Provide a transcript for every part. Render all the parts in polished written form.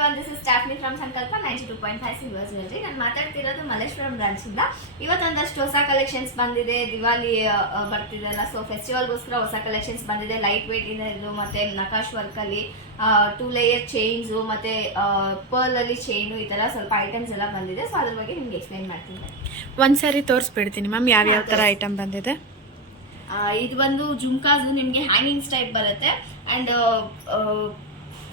everyone, this is Stephanie from Sankalpa 92.5 Silver Jewelry. ನಾನು ಮಾತಾಡ್ತಿರೋದು Malleshwaram branch ಇಂದ. ಇವತ್ತೊಂದಷ್ಟು ಹೊಸ ಕಲೆಕ್ಷನ್ಸ್ ಬಂದಿದೆ. ದಿವಾಲಿ ಬರ್ತಿದೆಲ್ಲ, ಸೊ ಫೆಸ್ಟಿವಲ್ಗೋಸ್ಕರ ಹೊಸ ಕಲೆಕ್ಷನ್ಸ್ ಬಂದಿದೆ. ಲೈಟ್ ವೇಟ್ ಇದೆ ಇದು, ಮತ್ತೆ ನಕಾಶ್ ವರ್ಕ್ ಅಲ್ಲಿ 2 ಲೇಯರ್ ಚೈನ್ಸ್ ಮತ್ತೆ ಪರ್ಲ್ ಅಲ್ಲಿ ಚೈನು, ಈ ತರ ಸ್ವಲ್ಪ ಐಟಮ್ಸ್ ಎಲ್ಲ ಬಂದಿದೆ. ಸೊ ಅದ್ರ ಬಗ್ಗೆ ನಿಮ್ಗೆ ಎಕ್ಸ್ಪ್ಲೈನ್ ಮಾಡ್ತೀನಿ. ಒಂದ್ಸರಿ ತೋರಿಸ್ಬಿಡ್ತೀನಿ ಮ್ಯಾಮ್ ಯಾವ ತರ ಐಟಮ್ ಬಂದಿದೆ. ಇದು ಬಂದು ಜುಮ್ಕಾಸ್ ನಿಮಗೆ ಹ್ಯಾಂಗಿಂಗ್ಸ್ ಟೈಪ್ ಬರುತ್ತೆ. ಅಂಡ್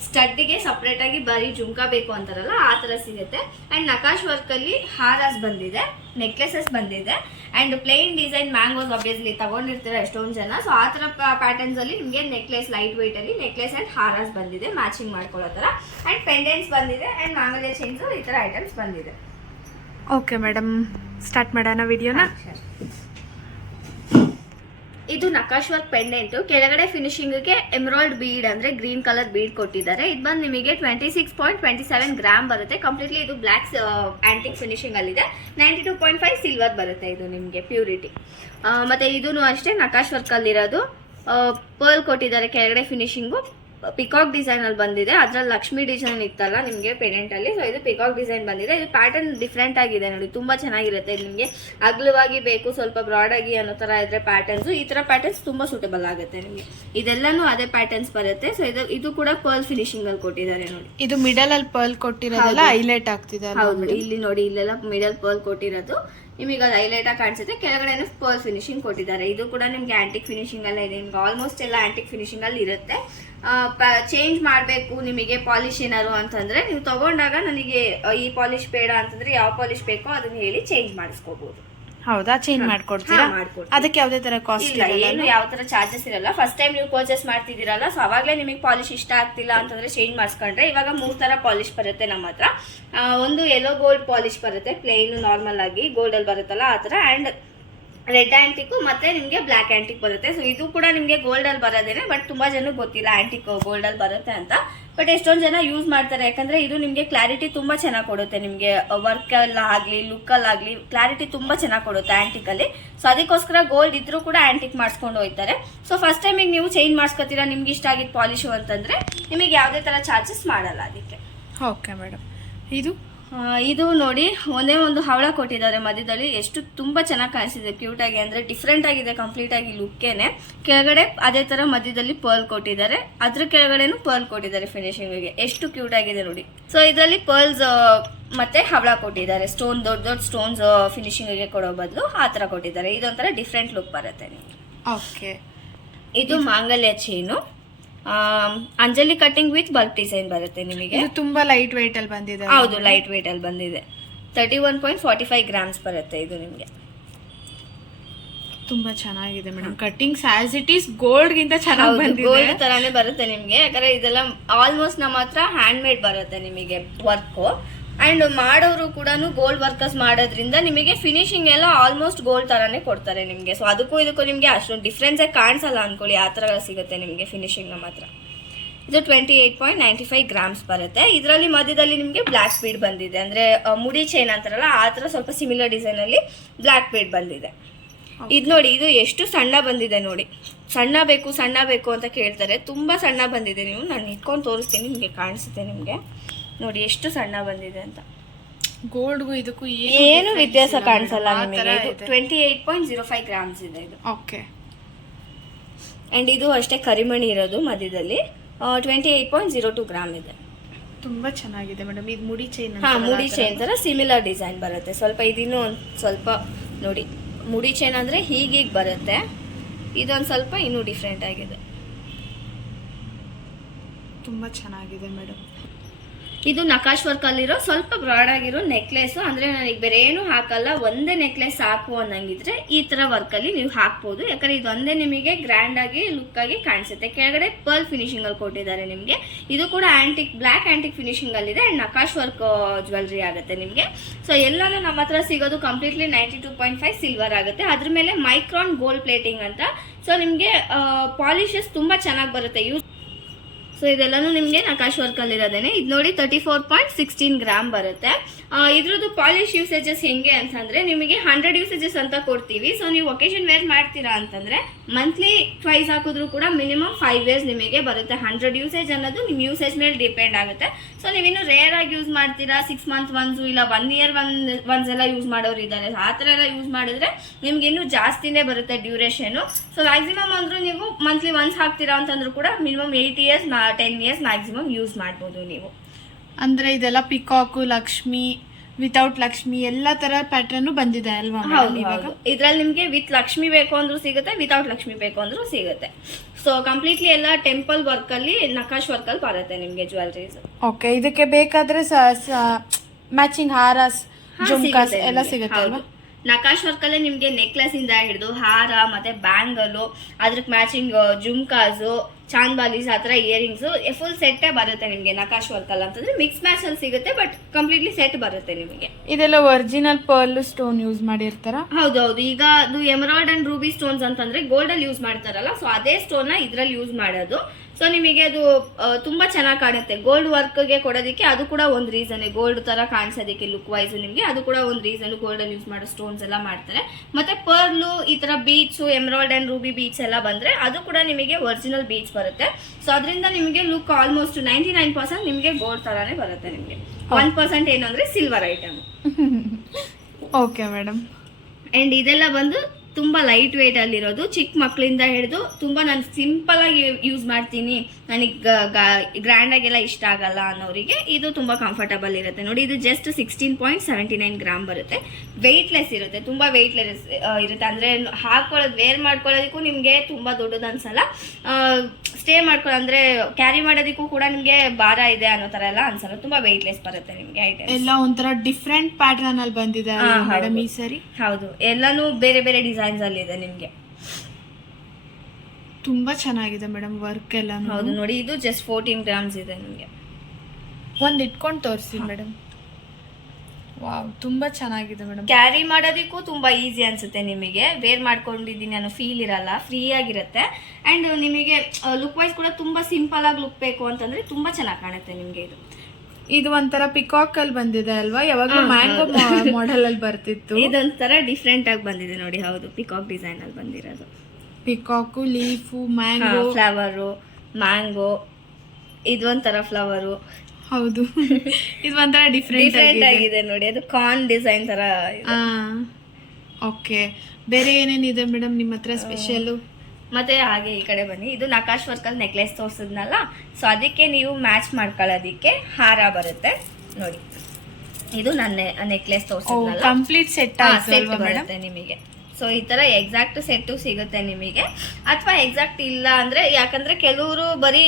ಸ್ಟಡ್ಡಿಗೆ ಸಪ್ರೇಟ್ ಆಗಿ ಬರೀ ಜುಮ್ಕಾ ಬೇಕು ಅಂತಾರಲ್ಲ ಆ ತರ ಸಿಗುತ್ತೆ. ಅಂಡ್ ನಕಾಶ್ ವರ್ಕ್ ಅಲ್ಲಿ ಹಾರಾಸ್ ಬಂದಿದೆ, ನೆಕ್ಲೆಸಸ್ ಬಂದಿದೆ. And plain design mangoes obviously ತಗೊಂಡಿರ್ತೀರ ಎಷ್ಟೊಂದು ಜನ. ಸೊ ಆ ತರ ಪ್ಯಾಟರ್ನ್ಸ್ ಅಲ್ಲಿ ನಿಮಗೆ ನೆಕ್ಲೆಸ್ ಲೈಟ್ ವೇಟ್ ಅಲ್ಲಿ ನೆಕ್ಲೆಸ್ ಅಂಡ್ ಹಾರಾಸ್ ಬಂದಿದೆ, ಮ್ಯಾಚಿಂಗ್ ಮಾಡ್ಕೊಳ್ಳೋ ತರ. ಅಂಡ್ ಪೆಂಡೆಂಟ್ಸ್ ಬಂದಿದೆ ಅಂಡ್ ಮಾಂಗಲ್ಯ ಚೈನ್ಸ್, ಈ ತರ ಐಟಮ್ಸ್ ಬಂದಿದೆ. ಓಕೆ ಮೇಡಮ್, ಸ್ಟಾರ್ಟ್ ಮಾಡೋಣ ವಿಡಿಯೋನ. ಇದು ನಕಾಶ್ ವರ್ಕ್ ಪೆಂಡೆಂಟ್, ಕೆಳಗಡೆ ಫಿನಿಶಿಂಗ್ಗೆ ಎಮರಾಲ್ಡ್ ಬೀಡ್ ಅಂದ್ರೆ ಗ್ರೀನ್ ಕಲರ್ ಬೀಡ್ ಕೊಟ್ಟಿದ್ದಾರೆ. ಇದು ಬಂದು ನಿಮಗೆ 26.27 ಗ್ರಾಮ್ ಬರುತ್ತೆ. ಕಂಪ್ಲೀಟ್ಲಿ ಇದು ಬ್ಲಾಕ್ ಆಂಟಿಕ್ ಫಿನಿಶಿಂಗ್ ಅಲ್ಲಿ ಇದೆ. 92.5 ಸಿಲ್ವರ್ ಬರುತ್ತೆ ಇದು ನಿಮಗೆ ಪ್ಯೂರಿಟಿ. ಮತ್ತೆ ಇದೂ ಅಷ್ಟೇ ನಕಾಶ್ ವರ್ಕ್ ಅಲ್ಲಿರೋದು. ಪರ್ಲ್ ಕೊಟ್ಟಿದ್ದಾರೆ ಕೆಳಗಡೆ ಫಿನಿಶಿಂಗು. ಪಿಕಾಕ್ ಡಿಸೈನ್ ಅಲ್ಲಿ ಬಂದಿದೆ. ಅದ್ರಲ್ಲಿ ಲಕ್ಷ್ಮಿ ಡಿಸೈನ್ ಇತ್ತಲ್ಲ ನಿಮಗೆ ಪೆಂಡೆಂಟ್ ಅಲ್ಲಿ, ಸೊ ಇದು ಪಿಕಾಕ್ ಡಿಸೈನ್ ಬಂದಿದೆ. ಇದು ಪ್ಯಾಟರ್ನ್ ಡಿಫ್ರೆಂಟ್ ಆಗಿದೆ ನೋಡಿ, ತುಂಬಾ ಚೆನ್ನಾಗಿರುತ್ತೆ. ನಿಮಗೆ ಅಗಲವಾಗಿ ಬೇಕು, ಸ್ವಲ್ಪ ಬ್ರಾಡ್ ಆಗಿ ಅನ್ನೋ ತರ ಇದ್ರೆ ಪ್ಯಾಟರ್ನ್ಸ್, ಈ ತರ ಪ್ಯಾಟರ್ನ್ಸ್ ತುಂಬಾ ಸೂಟಬಲ್ ಆಗುತ್ತೆ ನಿಮಗೆ. ಇದೆಲ್ಲಾನು ಅದೇ ಪ್ಯಾಟರ್ನ್ಸ್ ಬರುತ್ತೆ. ಸೊ ಇದು ಕೂಡ ಪರ್ಲ್ ಫಿನಿಶಿಂಗ್ ಅಲ್ಲಿ ಕೊಟ್ಟಿದ್ದಾರೆ ನೋಡಿ. ಇದು ಮಿಡಲ್ ಅಲ್ಲಿ ಪರ್ಲ್ ಕೊಟ್ಟಿರೋದಲ್ಲ, ಹೈಲೈಟ್ ಆಗ್ತಿದೆ. ಹೌದು, ಇಲ್ಲಿ ನೋಡಿ, ಇಲ್ಲೆಲ್ಲ ಮಿಡಲ್ ಪರ್ಲ್ ಕೊಟ್ಟಿರೋದು ನಿಮಗೆ ಅದು ಹೈಲೈಟ್ ಆಗಿ ಕಾಣಿಸುತ್ತೆ. ಕೆಳಗಡೆ ಪರ್ಲ್ ಫಿನಿಶಿಂಗ್ ಕೊಟ್ಟಿದ್ದಾರೆ. ಇದು ಕೂಡ ನಿಮ್ಗೆ ಆಂಟಿಕ್ ಫಿನಿಶಿಂಗ್ ಅಲ್ಲ ಇದೆ. ನಿಮ್ಗೆ ಆಲ್ಮೋಸ್ಟ್ ಎಲ್ಲ ಆಂಟಿಕ್ ಫಿನಿಶಿಂಗ್ ಅಲ್ಲಿ ಇರುತ್ತೆ. ಚೇಂಜ್ ಮಾಡಬೇಕು ನಿಮಗೆ ಪಾಲಿಶ್ ಏನಾರು ಅಂತಂದ್ರೆ, ನೀವು ತಗೊಂಡಾಗ ನನಗೆ ಈ ಪಾಲಿಶ್ ಬೇಡ ಅಂತಂದ್ರೆ ಯಾವ ಪಾಲಿಶ್ ಬೇಕೋ ಅದನ್ನ ಹೇಳಿ ಚೇಂಜ್ ಮಾಡಿಸ್ಕೋಬಹುದು. ಹೌದಾ, ಚೇಂಜ್ ಮಾಡ್ಕೊಡ್ತೀರಾ? ಅದಕ್ಕೆ ಯಾವುದೇ ತರ ಕಾಸ್ಟ್ ಇಲ್ಲ, ಏನು ಯಾವ ತರ ಚಾರ್ಜಸ್ ಇರಲ್ಲ. ಫಸ್ಟ್ ಟೈಮ್ ನೀವು ಪರ್ಚೇಸ್ ಮಾಡ್ತಿದ್ದೀರಲ್ಲ, ಸೊ ಅವಾಗಲೇ ನಿಮಗೆ ಪಾಲಿಶ್ ಇಷ್ಟ ಆಗ್ತಿಲ್ಲ ಅಂತಂದ್ರೆ ಚೇಂಜ್ ಮಾಡಿಸ್ಕೊಂಡ್ರೆ, ಇವಾಗ 3 ತರ ಪಾಲಿಶ್ ಬರುತ್ತೆ ನಮ್ಮ ಹತ್ರ. ಒಂದು ಯೆಲ್ಲೋ ಗೋಲ್ಡ್ ಪಾಲಿಶ್ ಬರುತ್ತೆ, ಪ್ಲೇನ್ ನಾರ್ಮಲ್ ಆಗಿ ಗೋಲ್ಡ್ ಅಲ್ಲಿ ಬರುತ್ತಲ್ಲ ಆ ತರ. ಅಂಡ್ ರೆಡ್ ಆಂಟಿಕ್ ಮತ್ತೆ ನಿಮಗೆ ಬ್ಲಾಕ್ ಆಂಟಿಕ್ ಬರುತ್ತೆ. ಸೊ ಇದು ಕೂಡ ನಿಮಗೆ ಗೋಲ್ಡ್ ಅಲ್ಲಿ ಬರೋದೇನೆ, ಬಟ್ ತುಂಬಾ ಜನಕ್ಕೆ ಗೊತ್ತಿಲ್ಲ ಆಂಟಿಕ್ ಗೋಲ್ಡ್ ಅಲ್ಲಿ ಬರುತ್ತೆ ಅಂತ. ಬಟ್ ಎಷ್ಟೊಂದು ಜನ ಯೂಸ್ ಮಾಡ್ತಾರೆ, ಯಾಕಂದ್ರೆ ಇದು ನಿಮಗೆ ಕ್ಲಾರಿಟಿ ತುಂಬಾ ಚೆನ್ನಾಗಿ ಕೊಡುತ್ತೆ. ನಿಮಗೆ ವರ್ಕ್ ಎಲ್ಲ ಆಗ್ಲಿ, ಲುಕ್ ಅಲ್ಲಿ ಆಗ್ಲಿ ಕ್ಲಾರಿಟಿ ತುಂಬಾ ಚೆನ್ನಾಗಿ ಕೊಡುತ್ತೆ ಆಂಟಿಕ್ ಅಲ್ಲಿ. ಸೊ ಅದಕ್ಕೋಸ್ಕರ ಗೋಲ್ಡ್ ಇದ್ರೂ ಕೂಡ ಆಂಟಿಕ್ ಮಾಡಿಸ್ಕೊಂಡು ಹೋಗ್ತಾರೆ. ಸೊ ಫಸ್ಟ್ ಟೈಮಿಗೆ ನೀವು ಚೇಂಜ್ ಮಾಡಿಸ್ಕೊತೀರಾ, ನಿಮ್ಗೆ ಇಷ್ಟ ಆಗಿದ್ದು ಪಾಲಿಶು ಅಂತಂದ್ರೆ ನಿಮಗೆ ಯಾವುದೇ ತರ ಚಾರ್ಜಸ್ ಮಾಡಲ್ಲ ಅದಕ್ಕೆ. ಓಕೆ ಮೇಡಮ್, ಇದು ನೋಡಿ, ಒಂದೇ ಒಂದು ಹವಳ ಕೊಟ್ಟಿದ್ದಾರೆ ಮಧ್ಯದಲ್ಲಿ. ಎಷ್ಟು ತುಂಬಾ ಚೆನ್ನಾಗಿ ಕಾಣಿಸಿದೆ, ಕ್ಯೂಟ್ ಆಗಿ, ಅಂದ್ರೆ ಡಿಫ್ರೆಂಟ್ ಆಗಿದೆ ಕಂಪ್ಲೀಟ್ ಆಗಿ ಲುಕ್ಕೇನೆ. ಕೆಳಗಡೆ ಅದೇ ತರ ಮಧ್ಯದಲ್ಲಿ ಪರ್ಲ್ ಕೊಟ್ಟಿದ್ದಾರೆ, ಅದ್ರ ಕೆಳಗಡೆನು ಪರ್ಲ್ ಕೊಟ್ಟಿದ್ದಾರೆ ಫಿನಿಶಿಂಗ್ ಗೆ. ಎಷ್ಟು ಕ್ಯೂಟ್ ಆಗಿದೆ ನೋಡಿ. ಸೊ ಇದರಲ್ಲಿ ಪರ್ಲ್ಸ್ ಮತ್ತೆ ಹವಳ ಕೊಟ್ಟಿದ್ದಾರೆ, ಸ್ಟೋನ್ ದೊಡ್ಡ ದೊಡ್ಡ ಸ್ಟೋನ್ಸ್ ಫಿನಿಶಿಂಗ್ ಗೆ ಕೊಡೋ ಬದಲು ಆ ತರ ಕೊಟ್ಟಿದ್ದಾರೆ. ಇದೊಂಥರ ಡಿಫ್ರೆಂಟ್ ಲುಕ್ ಬರುತ್ತೆ ನಿಮಗೆ. ಓಕೆ, ಇದು ಮಾಂಗಲ್ಯ chain, Anjali cutting with bulk design ಬರುತ್ತೆ ನಿಮಗೆ. ತುಂಬಾ ಲೈಟ್ ವೇಟ್ ಅಲ್ಲಿ ಬಂದಿದೆ. ಹೌದು, ಲೈಟ್ ವೇಟ್ ಅಲ್ಲಿ ಬಂದಿದೆ. 31.45 ಗ್ರಾಮ್ಸ್ ಬರುತ್ತೆ ಇದು ನಿಮಗೆ. ತುಂಬಾ ಚೆನ್ನಾಗಿದೆ madam. Cuttings as it is gold ಗಿಂತ ಚೆನ್ನಾಗಿ ಬಂದಿದೆ. ಗೋಲ್ಡ್ ತರಾನೇ ಬರುತ್ತೆ ನಿಮಗೆ, ಯಾಕಂದ್ರೆ ಇದೆಲ್ಲ ಆಲ್ಮೋಸ್ಟ್ ನಮ್ಮ ಹತ್ರ ಹ್ಯಾಂಡ್ ಮೇಡ್ ಬರುತ್ತೆ ನಿಮಗೆ ವರ್ಕ್. ಅಂಡ್ ಮಾಡೋರು ಕೂಡ ಗೋಲ್ಡ್ ವರ್ಕರ್ಸ್ ಮಾಡೋದ್ರಿಂದ ನಿಮಗೆ ಫಿನಿಶಿಂಗ್ ಎಲ್ಲ ಆಲ್ಮೋಸ್ಟ್ ಗೋಲ್ಡ್ ತರಾನೇ ಕೊಡ್ತಾರೆ ನಿಮಗೆ. ಸೊ ಅದಕ್ಕೂ ಇದಕ್ಕೂ ನಿಮಗೆ ಅಷ್ಟೊಂದು ಡಿಫ್ರೆನ್ಸ್ ಕಾಣಿಸಲ್ಲ ಅನ್ಕೊಳ್ಳಿ, ಆ ತರ ಸಿಗುತ್ತೆ ನಿಮಗೆ ಫಿನಿಶಿಂಗ್ ನಮ್ಮ ಹತ್ರ. ಇದು 28.95 ಗ್ರಾಮ್ಸ್ ಬರುತ್ತೆ. ಇದರಲ್ಲಿ ಮಧ್ಯದಲ್ಲಿ ನಿಮಗೆ ಬ್ಲಾಕ್ ಬೀಡ್ ಬಂದಿದೆ, ಅಂದ್ರೆ ಮುಡಿ ಚೈನ್ ಅಂತಾರಲ್ಲ ಆ ತರ ಸ್ವಲ್ಪ ಸಿಮಿಲರ್ ಡಿಸೈನ್ ಅಲ್ಲಿ ಬ್ಲಾಕ್ ಬೀಡ್ ಬಂದಿದೆ. ಇದು ನೋಡಿ, ಇದು ಎಷ್ಟು ಸಣ್ಣ ಬಂದಿದೆ ನೋಡಿ. ಸಣ್ಣ ಬೇಕು ಅಂತ ಕೇಳ್ತಾರೆ, ತುಂಬಾ ಸಣ್ಣ ಬಂದಿದೆ. ನೀವು ನಾನು ಇಟ್ಕೊಂಡು ತೋರಿಸ್ತೀನಿ, ನಿಮಗೆ ಕಾಣಿಸುತ್ತೆ ನಿಮಗೆ ನೋಡಿ ಎಷ್ಟು ಸಣ್ಣ ಬಂದಿದೆ ಅಂತ. ಗೋಲ್ಡ್ಗೂ ಇದಕ್ಕೂ ಏನು ವ್ಯತ್ಯಾಸ ಕಾಣಿಸಲ್ಲ ನಿಮಗೆ. 28.05 ಗ್ರಾಮ್ಸ್ ಇದೆ ಇದು. ಓಕೆ, ಅಂಡ್ ಇದು ಅಷ್ಟೇ ಕರಿಮಣಿ ಇರೋದು ಮಧ್ಯದಲ್ಲಿ. 28.02 ಗ್ರಾಮ್ ಇದೆ. ತುಂಬಾ ಚೆನ್ನಾಗಿದೆ ಮೇಡಮ್. ಇದು ಮುಡಿ ಚೈನ್. ಮುಡಿ ಚೈನ್ ತರ ಸಿಮಿಲರ್ ಡಿಸೈನ್ ಬರುತ್ತೆ. ಸ್ವಲ್ಪ ಇದಿನ್ನೂ ಒಂದು ಸ್ವಲ್ಪ ನೋಡಿ, ಮುಡಿ ಚೈನ್ ಅಂದ್ರೆ ಹೀಗೆ ಬರುತ್ತೆ. ಇದೊಂದು ಸ್ವಲ್ಪ ಇನ್ನೂ ಡಿಫ್ರೆಂಟ್ ಆಗಿದೆ. ತುಂಬಾ ಚೆನ್ನಾಗಿದೆ ಮೇಡಮ್. ಇದು ನಕಾಶ್ ವರ್ಕ್ ಅಲ್ಲಿರೋ ಸ್ವಲ್ಪ ಬ್ರಾಡ್ ಆಗಿರೋ ನೆಕ್ಲೆಸ್. ಅಂದ್ರೆ ನನಗೆ ಬೇರೆ ಏನು ಹಾಕಲ್ಲ, ಒಂದೇ ನೆಕ್ಲೆಸ್ ಸಾಕು ಅನ್ನಂಗಿದ್ರೆ ಈ ತರ ವರ್ಕ್ ಅಲ್ಲಿ ನೀವು ಹಾಕ್ಬೋದು. ಯಾಕಂದ್ರೆ ಇದೊಂದೇ ನಿಮಗೆ ಗ್ರ್ಯಾಂಡ್ ಆಗಿ ಲುಕ್ ಆಗಿ ಕಾಣಿಸುತ್ತೆ. ಕೆಳಗಡೆ ಪರ್ಲ್ ಫಿನಿಶಿಂಗ್ ಅಲ್ಲಿ ಕೊಟ್ಟಿದ್ದಾರೆ ನಿಮಗೆ. ಇದು ಕೂಡ ಆಂಟಿಕ್ ಬ್ಲಾಕ್ ಆಂಟಿಕ್ ಫಿನಿಶಿಂಗ್ ಅಲ್ಲಿ ಇದೆ. ಅಂಡ್ ನಕಾಶ್ ವರ್ಕ್ ಜ್ಯುವೆಲ್ರಿ ಆಗುತ್ತೆ ನಿಮಗೆ. ಸೊ ಎಲ್ಲಾನು ನಮ್ಮ ಹತ್ರ ಸಿಗೋದು ಕಂಪ್ಲೀಟ್ಲಿ 92.5 ಸಿಲ್ವರ್ ಆಗುತ್ತೆ. ಅದ್ರ ಮೇಲೆ ಮೈಕ್ರಾನ್ ಗೋಲ್ಡ್ ಪ್ಲೇಟಿಂಗ್ ಅಂತ. ಸೊ ನಿಮಗೆ ಪಾಲಿಶಸ್ ತುಂಬಾ ಚೆನ್ನಾಗಿ ಬರುತ್ತೆ. ಸೊ ಇದೆಲ್ಲನೂ ನಿಮಗೆ ನಕಾಶ್ ವರ್ಕಲ್ಲಿ ಇರೋದೇನೆ. ಇದು ನೋಡಿ 34.16 ಗ್ರಾಮ್ ಬರುತ್ತೆ. ಇದ್ರದ್ದು ಪಾಲಿಶ್ ಯೂಸೇಜಸ್ ಹೆಂಗೆ ಅಂತಂದ್ರೆ ನಿಮಗೆ 100 ಯೂಸೇಜಸ್ ಅಂತ ಕೊಡ್ತೀವಿ. ಸೊ ನೀವು ಒಕೇಶನ್ ವೇರ್ ಮಾಡ್ತೀರಾ ಅಂತಂದ್ರೆ ಮಂತ್ಲಿ ಟ್ವೈಸ್ ಹಾಕಿದ್ರು ಕೂಡ ಮಿನಿಮಮ್ 5 ಇಯರ್ಸ್ ನಿಮಗೆ ಬರುತ್ತೆ. 100 ಯೂಸೇಜ್ ಅನ್ನೋದು ನಿಮ್ಮ ಯೂಸೇಜ್ ಮೇಲೆ ಡಿಪೆಂಡ್ ಆಗುತ್ತೆ. ಸೊ ನೀವಿನ್ನು ರೇರ್ ಆಗಿ ಯೂಸ್ ಮಾಡ್ತೀರಾ, 6 ಮಂತ್ ಒನ್ಸು ಇಲ್ಲ 1 ಇಯರ್ ಒನ್ಸ್ ಎಲ್ಲ ಯೂಸ್ ಮಾಡೋರು ಇದ್ದಾರೆ. ಆ ಥರ ಎಲ್ಲ ಯೂಸ್ ಮಾಡಿದ್ರೆ ನಿಮ್ಗೆ ಇನ್ನೂ ಜಾಸ್ತಿನೇ ಬರುತ್ತೆ ಡ್ಯೂರೇಷನು. ಸೊ ಮ್ಯಾಕ್ಸಿಮಮ್ ಅಂದ್ರೂ ನೀವು ಮಂತ್ಲಿ ಒನ್ಸ್ ಹಾಕ್ತೀರಾ ಅಂತಂದ್ರೂ ಕೂಡ minimum 8 years 10 years maximum use ಮಾಡ್ಬೋದು ನೀವು. ಅಂದ್ರೆ ಇದೆಲ್ಲ ಪಿಕಾಕು, ಲಕ್ಷ್ಮಿ, ವಿತೌಟ್ ಲಕ್ಷ್ಮಿ ಎಲ್ಲ ತರ ಪ್ಯಾಟರ್ನ್ ಬಂದಿದೆ ಅಲ್ವಾ? ಹೌದು, ಇದ್ರಲ್ಲಿ ನಿಮ್ಗೆ ವಿತ್ ಲಕ್ಷ್ಮಿ ಬೇಕು ಅಂದ್ರೂ ಸಿಗುತ್ತೆ, ವಿತೌಟ್ ಲಕ್ಷ್ಮಿ ಬೇಕು ಅಂದ್ರೂ ಸಿಗುತ್ತೆ. ಸೊ ಕಂಪ್ಲೀಟ್ಲಿ ಎಲ್ಲ ಟೆಂಪಲ್ ವರ್ಕ್ ಅಲ್ಲಿ ನಕಾಶ್ ವರ್ಕ್ ಅಲ್ಲಿ ಬರುತ್ತೆ ನಿಮ್ಗೆ ಜ್ಯುವೆಲ್ರೀಸ್. ಓಕೆ, ಇದಕ್ಕೆ ಬೇಕಾದ್ರೆ ಮ್ಯಾಚಿಂಗ್ ಹಾರಸ್, ಜುಮ್ಕಾಸ್ ಎಲ್ಲ ಸಿಗುತ್ತೆ ಅಲ್ವಾ? ನಕಾಶ್ ವರ್ಕ್ ಅಲ್ಲೇ ನಿಮ್ಗೆ ನೆಕ್ಲೆಸ್ ಇಂದ ಹಿಡಿದು ಹಾರ ಮತ್ತೆ ಬ್ಯಾಂಗಲ್, ಅದ್ರಕ್ಕೆ ಮ್ಯಾಚಿಂಗ್ ಜುಮ್ಕಾಸು, ಚಾಂದ್ಬಾಲೀಸ್, ಆ ಥರ ಇಯರಿಂಗ್ಸ್ ಫುಲ್ ಸೆಟ್ಟೇ ಬರುತ್ತೆ ನಿಮಗೆ ನಕಾಶ್ ವರ್ಕ್ ಅಲ್ಲ ಅಂತಂದ್ರೆ. ಮಿಕ್ಸ್ ಮ್ಯಾಚ್ ಅಲ್ಲಿ ಸಿಗುತ್ತೆ, ಬಟ್ ಕಂಪ್ಲೀಟ್ಲಿ ಸೆಟ್ ಬರುತ್ತೆ ನಿಮಗೆ. ಇದೆಲ್ಲ ಒರಿಜಿನಲ್ ಪರ್ಲ್ ಸ್ಟೋನ್ ಯೂಸ್ ಮಾಡಿರ್ತಾರ? ಹೌದೌದು. ಈಗ ಅದು ಎಮರಾಲ್ಡ್ ಅಂಡ್ ರೂಬಿ ಸ್ಟೋನ್ಸ್ ಅಂತಂದ್ರೆ ಗೋಲ್ಡ್ ಅಲ್ಲಿ ಯೂಸ್ ಮಾಡ್ತಾರಲ್ಲ, ಸೊ ಅದೇ ಸ್ಟೋನ್ ನ ಇದ್ರಲ್ಲಿ ಯೂಸ್ ಮಾಡೋದು. ಸೊ ನಿಮಗೆ ಅದು ತುಂಬಾ ಚೆನ್ನಾಗಿ ಕಾಣುತ್ತೆ. ಗೋಲ್ಡ್ ವರ್ಕ್ಗೆ ಕೊಡೋದಕ್ಕೆ ಅದು ಕೂಡ ಒಂದು ರೀಸನ್, ಗೋಲ್ಡ್ ತರ ಕಾಣಿಸೋದಕ್ಕೆ ಲುಕ್ ವೈಸ್ ನಿಮಗೆ ಅದು ಕೂಡ ಒಂದು ರೀಸನ್. ಗೋಲ್ಡ್ ಅಲ್ಲಿ ಯೂಸ್ ಮಾಡೋ ಸ್ಟೋನ್ಸ್ ಎಲ್ಲ ಮಾಡ್ತಾರೆ. ಮತ್ತೆ ಪರ್ಲು, ಈ ತರ beach, emerald and Ruby beach ಎಲ್ಲ ಬಂದ್ರೆ ಅದು ಕೂಡ ನಿಮಗೆ ಒರಿಜಿನಲ್ ಬೀಚ್ ಬರುತ್ತೆ. ಸೊ ಅದರಿಂದ ನಿಮಗೆ ಲುಕ್ ಆಲ್ಮೋಸ್ಟ್ 99% ನಿಮಗೆ ಗೋಲ್ಡ್ ತರಾನೇ ಬರುತ್ತೆ. ನಿಮಗೆ 1% ಏನು ಅಂದ್ರೆ silver item. Okay madam. And ಇದೆಲ್ಲ ಬಂದು ತುಂಬಾ ಲೈಟ್ ವೇಟ್ ಅಲ್ಲಿರೋದು. ಚಿಕ್ಕ ಮಕ್ಕಳಿಂದ ಹಿಡಿದು ತುಂಬಾ ನಾನು ಸಿಂಪಲ್ ಆಗಿ ಯೂಸ್ ಮಾಡ್ತೀನಿ, ನನಗೆ ಗ್ರ್ಯಾಂಡ್ ಆಗೆಲ್ಲ ಇಷ್ಟ ಆಗಲ್ಲ ಅನ್ನೋರಿಗೆ ಇದು ತುಂಬಾ ಕಂಫರ್ಟಬಲ್ ಇರುತ್ತೆ. ನೋಡಿ, ಇದು ಜಸ್ಟ್ 16.79 ಗ್ರಾಮ್ ಬರುತ್ತೆ. ವೆಯ್ಟ್ಲೆಸ್ ಇರುತ್ತೆ, ತುಂಬಾ ವೆಯ್ಟ್ಲೆಸ್ ಇರುತ್ತೆ. ಅಂದ್ರೆ ವೇರ್ ಮಾಡ್ಕೊಳ್ಳೋದಕ್ಕೂ ನಿಮ್ಗೆ ತುಂಬಾ ದೊಡ್ಡದು ಅನ್ಸಲ್ಲ. ಸ್ಟೇ ಅಂದ್ರೆ ಕ್ಯಾರಿ ಮಾಡೋದಕ್ಕೂ ಕೂಡ ನಿಮ್ಗೆ ಭಾರ ಇದೆ ಅನ್ನೋ ತರ ಎಲ್ಲ ಅನ್ಸಲ್ಲ. ತುಂಬಾ ವೆಯ್ಟ್ಲೆಸ್ ಬರುತ್ತೆ ನಿಮ್ಗೆ ಐಟಮ್. ಎಲ್ಲ ಒಂಥರ ಡಿಫ್ರೆಂಟ್ ಪ್ಯಾಟರ್ನ್ ಅಲ್ಲಿ ಬಂದಿದೆ ಮೇಡಮ್ ಈ ಸರಿ. ಹೌದು, ಎಲ್ಲಾನು ಬೇರೆ ಬೇರೆ ಡಿಸೈನ್ಸ್ ಅಲ್ಲಿ ಇದೆ ನಿಮ್ಗೆ. ತುಂಬಾ ಚೆನ್ನಾಗಿದೆ ಮೇಡಮ್ ವರ್ಕ್ ಎಲ್ಲ. ಹೌದು, ನೋಡಿ ಇದು ಜಸ್ಟ್ 14 ಗ್ರಾಮ್ಸ್ ಇದೆ ನಿಮ್ಗೆ. ಒಂದ್ ಇಟ್ಕೊಂಡು ತೋರಿಸಿ ಮೇಡಮ್. ವಾವ್, ತುಂಬಾ ಚೆನ್ನಾಗಿದೆ ಮೇಡಮ್. ಕ್ಯಾರಿ ಮಾಡೋದಕ್ಕೂ ತುಂಬಾ ಈಸಿ ಅನ್ಸುತ್ತೆ ನಿಮಗೆ. ವೇರ್ ಮಾಡ್ಕೊಂಡಿದ್ದೀನಿ ಅನ್ನೋ ಫೀಲ್ ಇರಲ್ಲ, ಫ್ರೀ ಆಗಿರುತ್ತೆ. ಅಂಡ್ ನಿಮಗೆ ಲುಕ್ ವೈಸ್ ಕೂಡ ತುಂಬಾ ಸಿಂಪಲ್ ಆಗಿ ಲುಕ್ ಬೇಕು ಅಂತಂದ್ರೆ ತುಂಬಾ ಚೆನ್ನಾಗಿ ಕಾಣುತ್ತೆ ನಿಮ್ಗೆ. ಇದು ಒಂಥರ ಪಿಕಾಕ್ ಅಲ್ಲಿ ಬಂದಿದೆ ಅಲ್ವಾ? ಯಾವಾಗಲೂ ಮ್ಯಾಂಗೋ ಮಾಡೆಲ್ ಅಲ್ಲಿ ಬರ್ತಿತ್ತು, ಇದೊಂಥರ ಡಿಫ್ರೆಂಟ್ ಆಗಿ ಬಂದಿದೆ ನೋಡಿ. ಹೌದು, ಪಿಕಾಕ್ ಡಿಸೈನ್ ಅಲ್ಲಿ ಬಂದಿರೋದು. Peacock, leaf, mango, flower, mango, ಇದೊಂಥರ ಫ್ಲವರು. ಹೌದು, ಇದು ಒಂಥರ ಡಿಫ್ರೆಂಟ್ ಆಗಿದೆ ನೋಡಿ. ಅದು ಕಾರ್ನ್ ಡಿಸೈನ್ ತರ. ಓಕೆ, ಬೇರೆ ಏನೇನಿದೆ ಮೇಡಮ್ ನಿಮ್ಮ ಹತ್ರ ಸ್ಪೆಷಲ್? ಮತ್ತೆ ಹಾಗೆ ಈ ಕಡೆ ಬನ್ನಿ. ಇದು ನಕಾಶ್ ವರ್ಕ್ ಅಲ್ಲಿ ನೆಕ್ಲೆಸ್ ತೋರ್ಸಿದ್ನಲ್ಲ, ಸೊ ಅದಕ್ಕೆ ನೀವು ಮ್ಯಾಚ್ ಮಾಡ್ಕೊಳ್ಳೋದಿಕ್ಕೆ ಹಾರ ಬರುತ್ತೆ ನೋಡಿ. ಇದು ನನ್ನ ನೆಕ್ಲೆಸ್ ತೋರ್ಸಿದ್ನಲ್ಲ, ಕಂಪ್ಲೀಟ್ ಸೆಟ್ ಬರುತ್ತೆ ನಿಮಗೆ. ಸೊ ಈ ತರ ಎಕ್ಸಾಕ್ಟ್ ಸೆಟ್ಟು ಸಿಗುತ್ತೆ ನಿಮಗೆ. ಅಥವಾ ಎಕ್ಸಾಕ್ಟ್ ಇಲ್ಲ ಅಂದ್ರೆ, ಯಾಕಂದ್ರೆ ಕೆಲವರು ಬರೀ